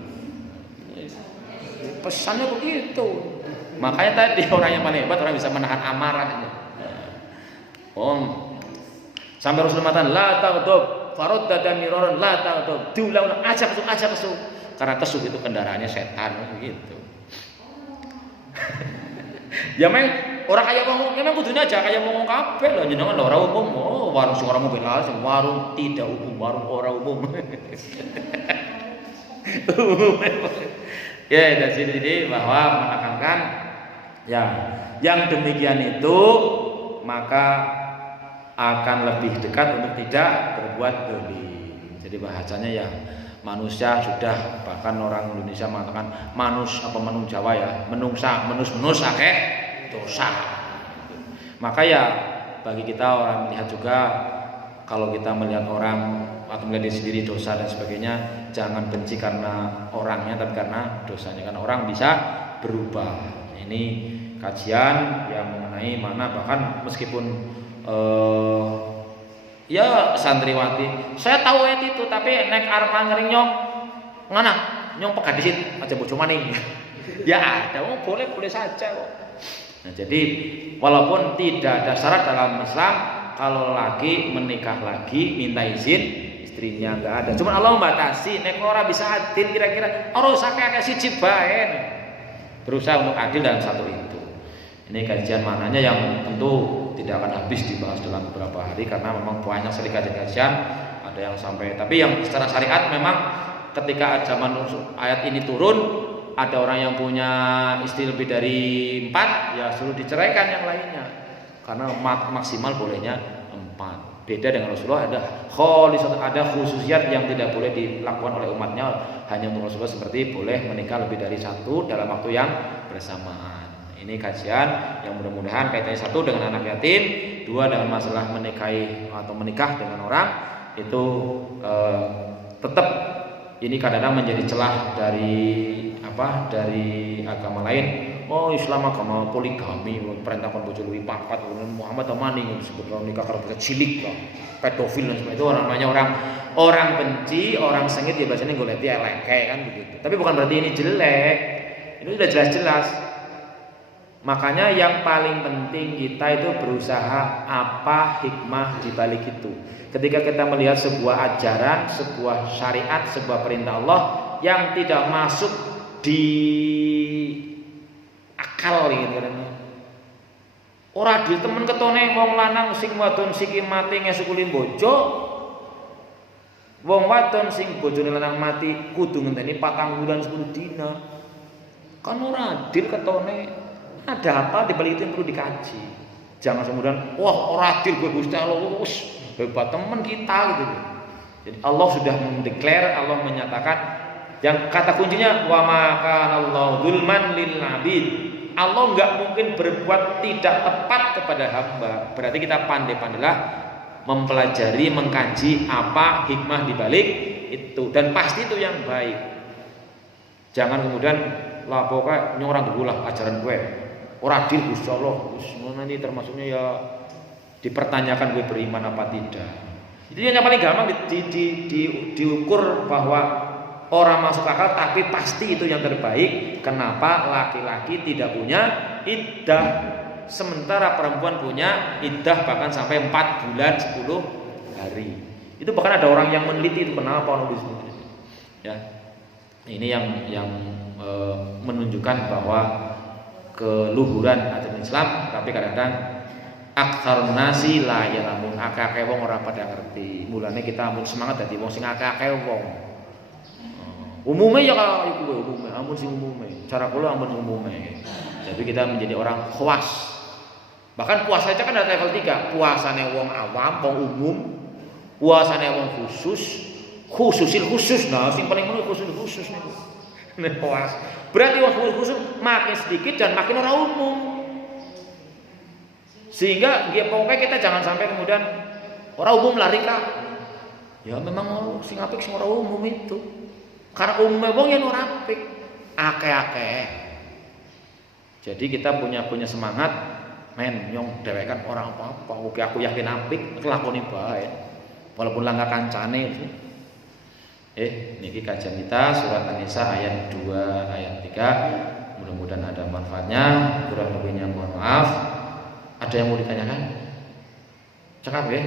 Pesannya begitu. Makanya tadi orang yang paling hebat orang bisa menahan amarah. Sampai Rasulullah mengatakan la taghdab Farad dan miroron la ta'tub diulang-ulang aja kesu karena kesu itu kendaraannya setan gitu. Ya memang orang kaya wong memang kudunya aja kaya wong kabeh lho jenengan ora umum. Oh, warung sing ora umum sing warung tidak umum, warung ora umum. Ya dari sini bahwa menekankan ya yang demikian itu maka akan lebih dekat untuk tidak berbuat dolim. Jadi bahasanya ya manusia sudah, bahkan orang Indonesia mengatakan manus Jawa ya menus akeh dosa. Maka ya bagi kita orang melihat juga kalau kita melihat orang atau melihat diri sendiri dosa dan sebagainya, jangan benci karena orangnya tapi karena dosanya, karena orang bisa berubah. Ini kajian yang mengenai mana bahkan meskipun ya santriwati saya tahu itu tapi nek arep ngering nyong ngana nyong pegadisit aja bojo maning. Ya ada, boleh saja kok. Nah, jadi walaupun tidak ada syarat dalam Islam kalau laki menikah lagi minta izin istrinya enggak ada. Cuma Allah membatasi nek ora bisa adil kira-kira ora usah kakek siji bae. Berusaha untuk adil dalam satu itu. Ini kajian mananya yang tentu tidak akan habis dibahas dalam beberapa hari karena memang banyak sekali kajian-kajian, ada yang sampai tapi yang secara syariat memang ketika zaman ayat ini turun ada orang yang punya istri lebih dari 4 ya suruh diceraikan yang lainnya karena maksimal bolehnya 4. Beda dengan Rasulullah ada khususiyat yang tidak boleh dilakukan oleh umatnya, hanya untuk Rasulullah seperti boleh menikah lebih dari 1 dalam waktu yang bersamaan. Ini kajian yang mudah-mudahan kaitannya 1 dengan anak yatim, 2 dengan masalah menikahi atau menikah dengan orang itu tetap ini kadang-kadang menjadi celah dari agama lain. Oh Islam agama poligami, perintahkan bojo luwih 4, kemudian Muhammad maning disebut nikah karo cilik lah, pedofil dan sebagainya. Itu namanya orang benci, orang sengit ya biasanya goleti elek kan begitu. Tapi bukan berarti ini jelek. Ini sudah jelas-jelas. Makanya yang paling penting kita itu berusaha apa hikmah di balik itu. Ketika kita melihat sebuah ajaran, sebuah syariat, sebuah perintah Allah yang tidak masuk di akal gitu kan. Ora di temen ketone wong lanang sing wadon siki mati ngesukuli bojo. Wong wadon sing bojone lanang mati kudu ngenteni 4 bulan 10 dina. Kan ora adil ketone. Ada apa di balik itu yang perlu dikaji. Jangan kemudian wah ora adil gue Gusti Allah hebat teman kita gitu. Jadi Allah sudah mendeklar, Allah menyatakan yang kata kuncinya wa ma kana Allahu dzulman lil 'abid. Allah enggak mungkin berbuat tidak tepat kepada hamba. Berarti kita pandai-pandailah mempelajari, mengkaji apa hikmah di balik itu dan pasti itu yang baik. Jangan kemudian lah pokoknya nyorang dulu lah ajaran gue. Ora adil Gusti Allah, nanti termasuknya ya dipertanyakan gue beriman apa tidak. Itu yang paling gampang diukur bahwa orang masuk akal tapi pasti itu yang terbaik. Kenapa laki-laki tidak punya iddah? sementara perempuan punya iddah bahkan sampai 4 bulan 10 hari. Itu bahkan ada orang yang meneliti itu kenapa nulis ya. Ini yang menunjukkan bahwa keluhuran agama Islam, tapi kadang-kadang aktsarun nasi la ya'lamun, akeh-akeh wong ora pada ngerti. Mulane kita amun semangat dadi wong sing akeh-akeh wong. Umume ya kalau iku umume, amun sing umume. Cara kula amun umume. Jadi kita menjadi orang khawas. Bahkan puasa aja kan ada level 3. Puasane wong awam, wong umum, puasane wong khusus, khususil khusus. Nah, sing paling ngono khusus niku. Nek puas. Berarti wong khusus makin sedikit dan makin ora umum. Sehingga pokoknya kita jangan sampai kemudian orang umum lari kah? Ya memang sing apik sing ora umum itu. Karena umumnya wong yang ora apik, akeh-akeh. Jadi kita punya semangat, men nyong dewekan orang apa-apa. Oke aku yakin apik, lakoni bae. Walaupun langka kancane. Niki kajian kita surat An-Nisa ayat 2 ayat 3. Mudah-mudahan ada manfaatnya. Kurang lebihnya mohon maaf. Ada yang mau ditanyakan? Cakap ya?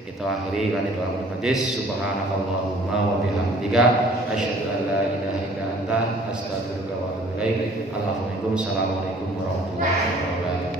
Kita akhiri kan doa majlis. Subhanakallahumma wa bihamdika asyhadu an la ilaha illa anta astaghfiruka wa atubu ilaik. Assalamualaikum warahmatullahi wabarakatuh.